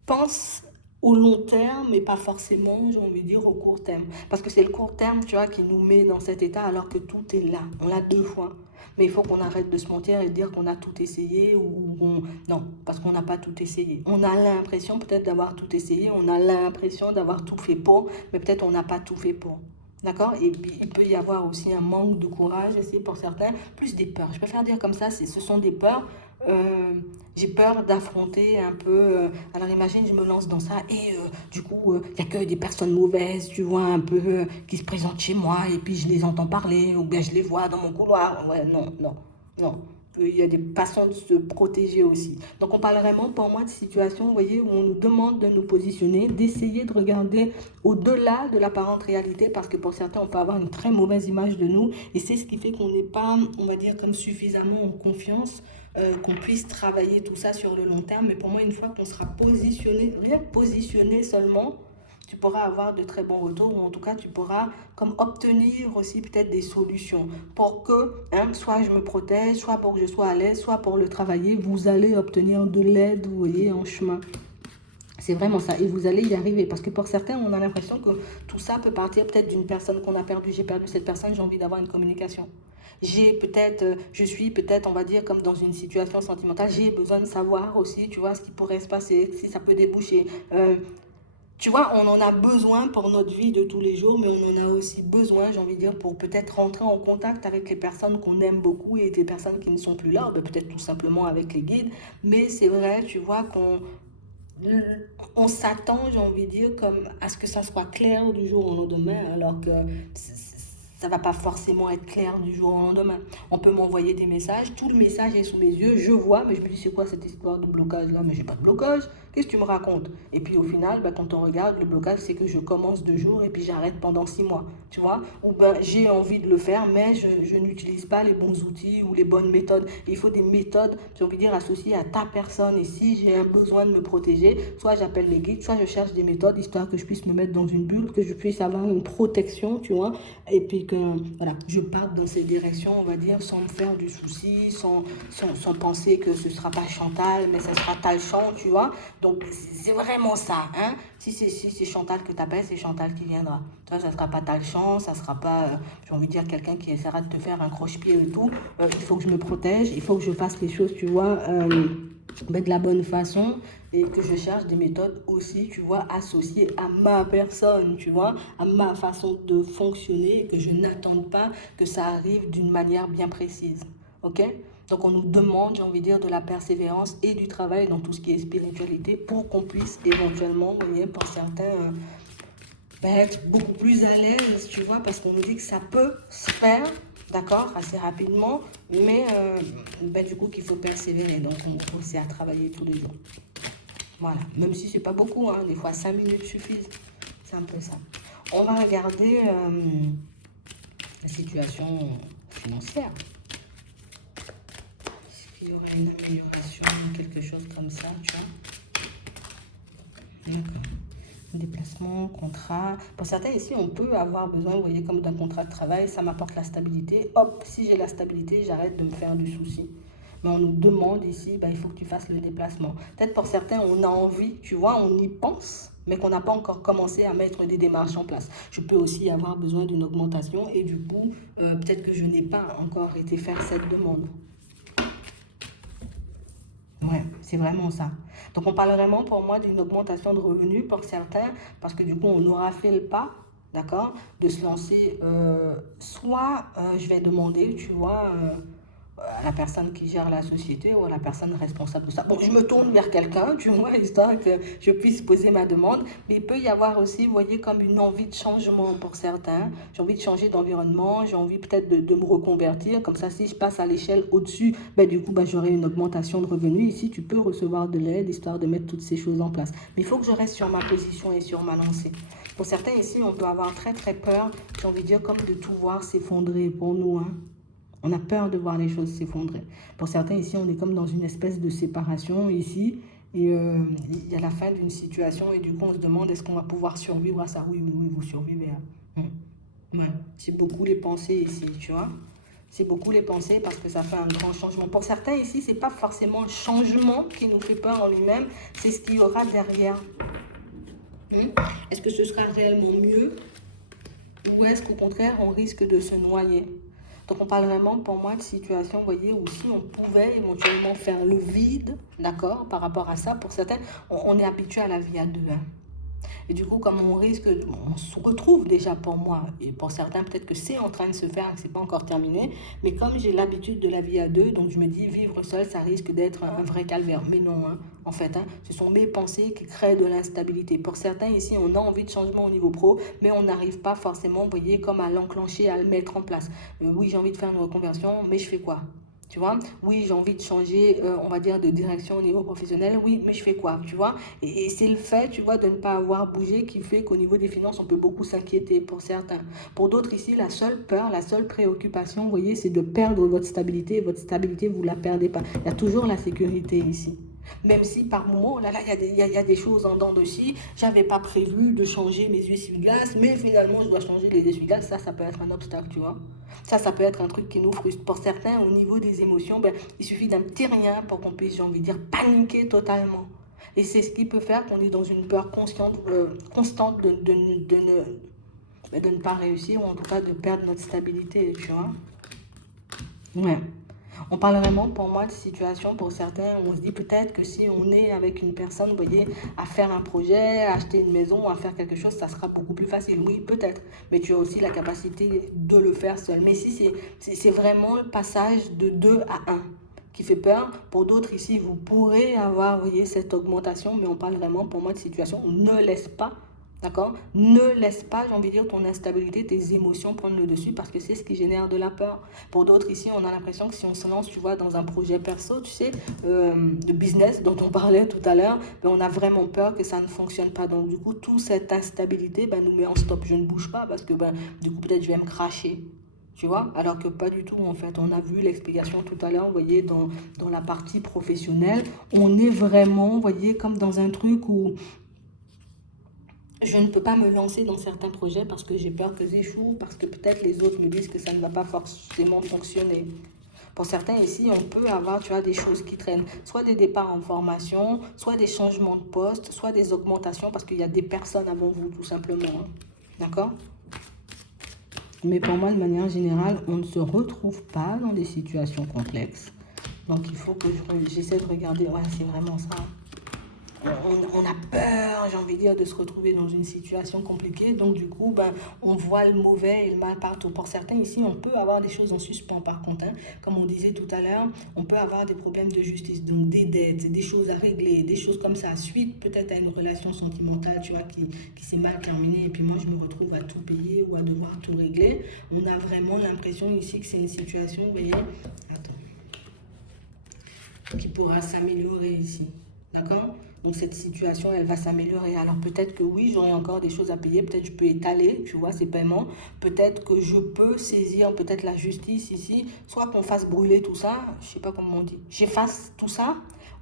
pense au long terme, mais pas forcément, j'ai envie de dire, au court terme. Parce que c'est le court terme, tu vois, qui nous met dans cet état alors que tout est là. On l'a 2 fois. Mais il faut qu'on arrête de se mentir et de dire qu'on a tout essayé ou on... Non, parce qu'on n'a pas tout essayé. On a l'impression peut-être d'avoir tout essayé, on a l'impression d'avoir tout fait pour, mais peut-être on n'a pas tout fait pour. D'accord? Et puis, il peut y avoir aussi un manque de courage, aussi pour certains, plus des peurs. Je préfère dire comme ça, ce sont des peurs. J'ai peur d'affronter un peu. Alors imagine, je me lance dans ça et du coup, il n'y a que des personnes mauvaises, tu vois, un peu qui se présentent chez moi et puis je les entends parler ou bien je les vois dans mon couloir. Ouais, non, non, non. il y a des façons de se protéger aussi. Donc, on parle vraiment, pour moi, de situations, vous voyez, où on nous demande de nous positionner, d'essayer de regarder au-delà de l'apparente réalité, parce que pour certains, on peut avoir une très mauvaise image de nous, et c'est ce qui fait qu'on n'est pas, on va dire, comme suffisamment en confiance, qu'on puisse travailler tout ça sur le long terme. Mais pour moi, une fois qu'on sera positionné, rien que positionné seulement, tu pourras avoir de très bons retours, ou en tout cas tu pourras comme obtenir aussi peut-être des solutions pour que soit je me protège, soit pour que je sois à l'aise, soit pour le travailler. Vous allez obtenir de l'aide, vous voyez, en chemin. C'est vraiment ça, et vous allez y arriver, parce que pour certains, on a l'impression que tout ça peut partir peut-être d'une personne qu'on a perdue. J'ai perdu cette personne, j'ai envie d'avoir une communication. Je suis peut-être, on va dire, comme dans une situation sentimentale, j'ai besoin de savoir aussi, tu vois, ce qui pourrait se passer, si ça peut déboucher. Tu vois, on en a besoin pour notre vie de tous les jours, mais on en a aussi besoin, j'ai envie de dire, pour peut-être rentrer en contact avec les personnes qu'on aime beaucoup et des personnes qui ne sont plus là, peut-être tout simplement avec les guides. Mais c'est vrai, tu vois, on s'attend, j'ai envie de dire, comme à ce que ça soit clair du jour au lendemain, alors que ça va pas forcément être clair du jour au lendemain. On peut m'envoyer des messages, tout le message est sous mes yeux, je vois, mais je me dis c'est quoi cette histoire de blocage là? Mais j'ai pas de blocage, qu'est-ce que tu me racontes? Et puis au final, quand on regarde, le blocage c'est que je commence 2 jours et puis j'arrête pendant 6 mois, tu vois? Ou j'ai envie de le faire, mais je n'utilise pas les bons outils ou les bonnes méthodes. Il faut des méthodes, j'ai envie de dire, associées à ta personne. Et si j'ai un besoin de me protéger, soit j'appelle les guides, soit je cherche des méthodes histoire que je puisse me mettre dans une bulle, que je puisse avoir une protection, tu vois? Et puis que voilà, je parte dans ces directions, on va dire, sans me faire du souci, sans penser que ce ne sera pas Chantal, mais ce sera Talchon, tu vois. Donc, c'est vraiment ça. Hein? Si c'est Chantal que tu appelles, c'est Chantal qui viendra. Tu vois, ça ne sera pas Talchon, ça ne sera pas, j'ai envie de dire, quelqu'un qui essaiera de te faire un croche-pied et tout. Il faut que je me protège, il faut que je fasse les choses, tu vois, de la bonne façon, et que je cherche des méthodes aussi, tu vois, associées à ma personne, tu vois, à ma façon de fonctionner, et que je n'attende pas que ça arrive d'une manière bien précise. Ok? Donc on nous demande, j'ai envie de dire, de la persévérance et du travail dans tout ce qui est spiritualité pour qu'on puisse éventuellement, vous voyez, pour certains, être beaucoup plus à l'aise, tu vois, parce qu'on nous dit que ça peut se faire, d'accord, assez rapidement, mais du coup qu'il faut persévérer. Donc on sait à travailler tous les jours. Voilà, même si c'est pas beaucoup, hein, des fois 5 minutes suffisent. C'est un peu ça. On va regarder la situation financière. Est-ce qu'il y aurait une amélioration, quelque chose comme ça, tu vois? D'accord. Déplacement, contrat. Pour certains ici, on peut avoir besoin, vous voyez, comme d'un contrat de travail, ça m'apporte la stabilité. Hop, si j'ai la stabilité, j'arrête de me faire du souci. Mais on nous demande ici, il faut que tu fasses le déplacement. Peut-être pour certains, on a envie, tu vois, on y pense, mais qu'on n'a pas encore commencé à mettre des démarches en place. Je peux aussi avoir besoin d'une augmentation et du coup, peut-être que je n'ai pas encore été faire cette demande. Ouais, c'est vraiment ça. Donc, on parle vraiment pour moi d'une augmentation de revenus pour certains, parce que du coup, on aura fait le pas, d'accord, de se lancer. Soit je vais demander, tu vois, à la personne qui gère la société ou à la personne responsable de ça. Bon, je me tourne vers quelqu'un, du moins, histoire que je puisse poser ma demande. Mais il peut y avoir aussi, vous voyez, comme une envie de changement pour certains. J'ai envie de changer d'environnement, j'ai envie peut-être de me reconvertir. Comme ça, si je passe à l'échelle au-dessus, du coup, j'aurai une augmentation de revenus. Ici, tu peux recevoir de l'aide, histoire de mettre toutes ces choses en place. Mais il faut que je reste sur ma position et sur ma lancée. Pour certains ici, on peut avoir très très peur, j'ai envie de dire, comme de tout voir s'effondrer pour nous, hein. On a peur de voir les choses s'effondrer. Pour certains, ici, on est comme dans une espèce de séparation ici. Et il y a la fin d'une situation et du coup, on se demande est-ce qu'on va pouvoir survivre à ça? Oui, oui, oui, vous survivez. Hein. Ouais. C'est beaucoup les pensées ici, tu vois. C'est beaucoup les pensées parce que ça fait un grand changement. Pour certains ici, c'est pas forcément le changement qui nous fait peur en lui-même, c'est ce qu'il y aura derrière. Est-ce que ce sera réellement mieux ou est-ce qu'au contraire, on risque de se noyer? Donc, on parle vraiment, pour moi, de situation, vous voyez, où si on pouvait éventuellement faire le vide, d'accord, par rapport à ça, pour certains, on est habitué à la vie à deux. Hein. Et du coup, comme on risque, on se retrouve déjà pour moi, et pour certains, peut-être que c'est en train de se faire, que c'est pas encore terminé, mais comme j'ai l'habitude de la vie à deux, donc je me dis, vivre seul, ça risque d'être un vrai calvaire. Mais non, hein, en fait, hein, ce sont mes pensées qui créent de l'instabilité. Pour certains, ici, on a envie de changement au niveau pro, mais on n'arrive pas forcément, vous voyez, comme à l'enclencher, à le mettre en place. Oui, j'ai envie de faire une reconversion, mais je fais quoi? Tu vois, oui, j'ai envie de changer, on va dire, de direction au niveau professionnel. Oui, mais je fais quoi, tu vois? Et c'est le fait, tu vois, de ne pas avoir bougé qui fait qu'au niveau des finances, on peut beaucoup s'inquiéter pour certains. Pour d'autres ici, la seule peur, la seule préoccupation, vous voyez, c'est de perdre votre stabilité. Et votre stabilité, vous ne la perdez pas. Il y a toujours la sécurité ici. Même si par moment, là, il y a des choses en dents de scie. Je n'avais pas prévu de changer mes essuie-glaces, mais finalement, je dois changer les essuie-glaces. Ça peut être un obstacle, tu vois. Ça peut être un truc qui nous frustre. Pour certains, au niveau des émotions, ben, il suffit d'un petit rien pour qu'on puisse, j'ai envie de dire, paniquer totalement. Et c'est ce qui peut faire qu'on est dans une peur constante de ne pas réussir, ou en tout cas de perdre notre stabilité, tu vois. Ouais. On parle vraiment pour moi de situation pour certains où on se dit peut-être que si on est avec une personne, vous voyez, à faire un projet, à acheter une maison, à faire quelque chose, ça sera beaucoup plus facile. Oui, peut-être. Mais tu as aussi la capacité de le faire seul. Mais si c'est vraiment le passage de 2 à 1 qui fait peur. Pour d'autres ici, vous pourrez avoir, vous voyez, cette augmentation, mais on parle vraiment pour moi de situation où ne laisse pas. D'accord? Ne laisse pas, j'ai envie de dire, ton instabilité, tes émotions prendre le dessus parce que c'est ce qui génère de la peur. Pour d'autres ici, on a l'impression que si on se lance, tu vois, dans un projet perso, tu sais, de business dont on parlait tout à l'heure, ben, on a vraiment peur que ça ne fonctionne pas. Donc, du coup, toute cette instabilité ben, nous met en stop. Je ne bouge pas parce que, ben, du coup, peut-être je vais me cracher. Tu vois, alors que pas du tout, en fait. On a vu l'explication tout à l'heure, vous voyez, dans la partie professionnelle. On est vraiment, vous voyez, comme dans un truc où je ne peux pas me lancer dans certains projets parce que j'ai peur que j'échoue, parce que peut-être les autres me disent que ça ne va pas forcément fonctionner. Pour certains ici, on peut avoir, tu vois, des choses qui traînent, soit des départs en formation, soit des changements de poste, soit des augmentations parce qu'il y a des personnes avant vous, tout simplement. D'accord? Mais pour moi, de manière générale, on ne se retrouve pas dans des situations complexes. Donc, il faut que j'essaie de regarder, ouais, c'est vraiment ça. On a peur, j'ai envie de dire, de se retrouver dans une situation compliquée. Donc, du coup, ben, on voit le mauvais et le mal partout. Pour certains, ici, on peut avoir des choses en suspens, par contre. Hein. Comme on disait tout à l'heure, on peut avoir des problèmes de justice, donc des dettes, des choses à régler, des choses comme ça. Suite peut-être à une relation sentimentale, tu vois, qui s'est mal terminée. Et puis moi, je me retrouve à tout payer ou à devoir tout régler. On a vraiment l'impression ici que c'est une situation, vous voyez, attends, qui pourra s'améliorer ici. D'accord? Donc cette situation, elle va s'améliorer. Alors peut-être que oui, j'aurai encore des choses à payer. Peut-être je peux étaler, tu vois, ces paiements. Peut-être que je peux saisir peut-être la justice ici. Soit qu'on fasse brûler tout ça, je sais pas comment on dit. J'efface tout ça.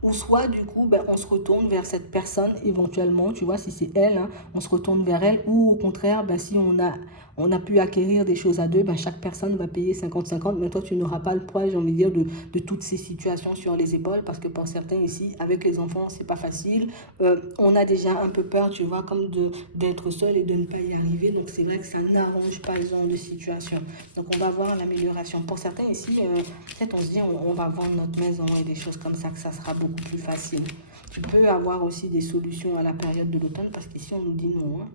Ou soit du coup, ben, on se retourne vers cette personne éventuellement, tu vois, si c'est elle, hein, on se retourne vers elle. Ou au contraire, ben, si on a pu acquérir des choses à deux, ben, chaque personne va payer 50-50, mais toi, tu n'auras pas le poids, j'ai envie de dire, de toutes ces situations sur les épaules, parce que pour certains ici, avec les enfants, c'est pas facile. On a déjà un peu peur, tu vois, comme d'être seul et de ne pas y arriver. Donc, c'est vrai que ça n'arrange pas ce genre de situation. Donc, on va voir l'amélioration. Pour certains ici, peut-être on se dit, on va vendre notre maison et des choses comme ça, que ça sera beaucoup plus facile. Tu peux avoir aussi des solutions à la période de l'automne, parce qu'ici, on nous dit non. Hein.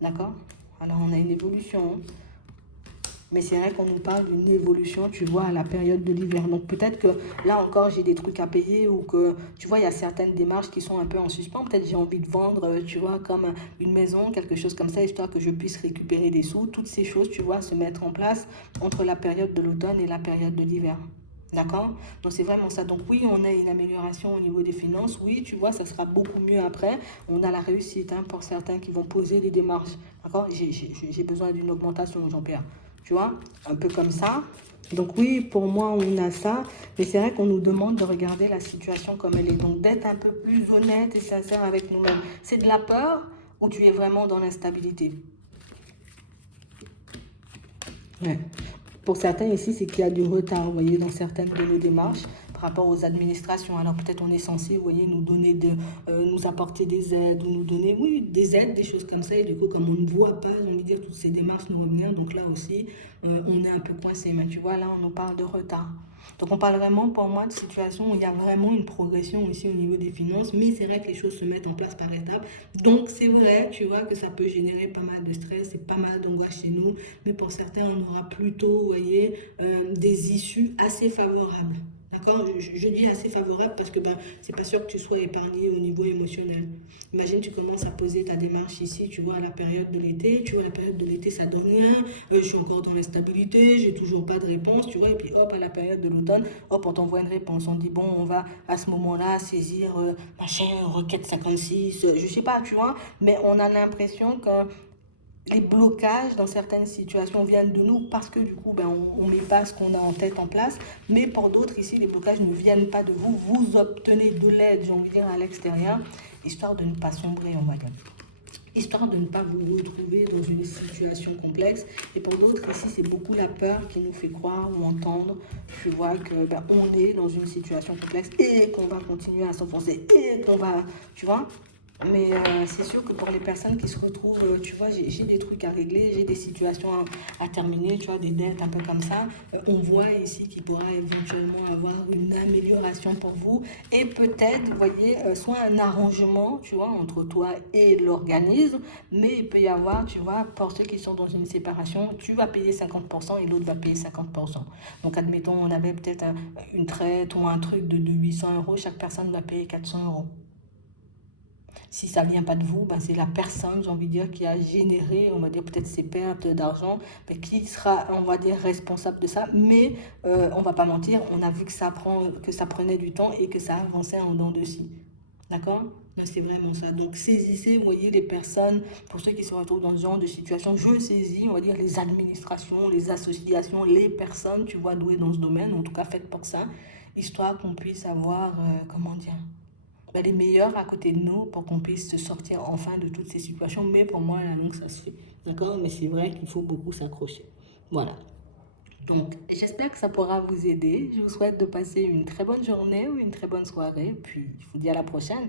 D'accord? Alors, on a une évolution. Hein. Mais c'est vrai qu'on nous parle d'une évolution, tu vois, à la période de l'hiver. Donc peut-être que là encore, j'ai des trucs à payer ou que, tu vois, il y a certaines démarches qui sont un peu en suspens. Peut-être j'ai envie de vendre, tu vois, comme une maison, quelque chose comme ça, histoire que je puisse récupérer des sous. Toutes ces choses, tu vois, se mettre en place entre la période de l'automne et la période de l'hiver. D'accord? Donc c'est vraiment ça. Donc oui, on a une amélioration au niveau des finances. Oui, tu vois, ça sera beaucoup mieux après. On a la réussite hein, pour certains qui vont poser des démarches. D'accord? J'ai besoin d'une augmentation, Jean-Pierre. Tu vois? Un peu comme ça. Donc oui, pour moi, on a ça. Mais c'est vrai qu'on nous demande de regarder la situation comme elle est. Donc d'être un peu plus honnête et sincère avec nous-mêmes. C'est de la peur ou tu es vraiment dans l'instabilité? Ouais. Pour certains ici, c'est qu'il y a du retard, vous voyez, dans certaines de nos démarches par rapport aux administrations. Alors peut-être on est censé, vous voyez, nous donner nous apporter des aides, ou nous donner, oui, des aides, des choses comme ça. Et du coup, comme on ne voit pas, j'ai envie de dire, toutes ces démarches nous revenir, donc là aussi, on est un peu coincé. Mais tu vois, là, on nous parle de retard. Donc on parle vraiment pour moi de situation où il y a vraiment une progression ici au niveau des finances, mais c'est vrai que les choses se mettent en place par étapes. Donc c'est vrai, tu vois, que ça peut générer pas mal de stress et pas mal d'angoisse chez nous, mais pour certains, on aura plutôt, vous voyez, des issues assez favorables. D'accord? Je dis assez favorable parce que ben, c'est pas sûr que tu sois épargné au niveau émotionnel. Imagine, tu commences à poser ta démarche ici, tu vois, à la période de l'été, tu vois, la période de l'été, ça donne rien, je suis encore dans l'instabilité, j'ai toujours pas de réponse, tu vois, et puis hop, à la période de l'automne, hop, on t'envoie une réponse, on dit, bon, on va à ce moment-là saisir, machin, requête 56, je sais pas, tu vois, mais on a l'impression que les blocages dans certaines situations viennent de nous parce que du coup, ben, on met pas ce qu'on a en tête en place. Mais pour d'autres ici, les blocages ne viennent pas de vous. Vous obtenez de l'aide, j'ai envie de dire, à l'extérieur, histoire de ne pas sombrer, on va dire. Histoire de ne pas vous retrouver dans une situation complexe. Et pour d'autres, ici, c'est beaucoup la peur qui nous fait croire ou entendre, tu vois, que ben, on est dans une situation complexe et qu'on va continuer à s'enfoncer et qu'on va, tu vois, mais c'est sûr que pour les personnes qui se retrouvent, tu vois, j'ai des trucs à régler, j'ai des situations à terminer, tu vois, des dettes un peu comme ça. On voit ici qu'il pourra éventuellement avoir une amélioration pour vous et peut-être, vous voyez, soit un arrangement, tu vois, entre toi et l'organisme, mais il peut y avoir, tu vois, pour ceux qui sont dans une séparation, tu vas payer 50% et l'autre va payer 50%. Donc, admettons, on avait peut-être une traite ou un truc de 800 euros, chaque personne va payer 400 euros. Si ça vient pas de vous, ben c'est la personne, j'ai envie de dire, qui a généré, on va dire, peut-être ces pertes d'argent, mais qui sera, on va dire, responsable de ça. Mais on va pas mentir, on a vu que ça prenait du temps et que ça avançait en dents de scie. D'accord? C'est vraiment ça. Donc saisissez, vous voyez, les personnes, pour ceux qui se retrouvent dans ce genre de situation, je saisis, on va dire, les administrations, les associations, les personnes, tu vois, douées dans ce domaine, en tout cas faites pour ça, histoire qu'on puisse avoir, comment dire, ben, les meilleurs à côté de nous pour qu'on puisse se sortir enfin de toutes ces situations. Mais pour moi, à la longue, ça se fait. D'accord? Mais c'est vrai qu'il faut beaucoup s'accrocher. Voilà. Donc, j'espère que ça pourra vous aider. Je vous souhaite de passer une très bonne journée ou une très bonne soirée. Puis, je vous dis à la prochaine.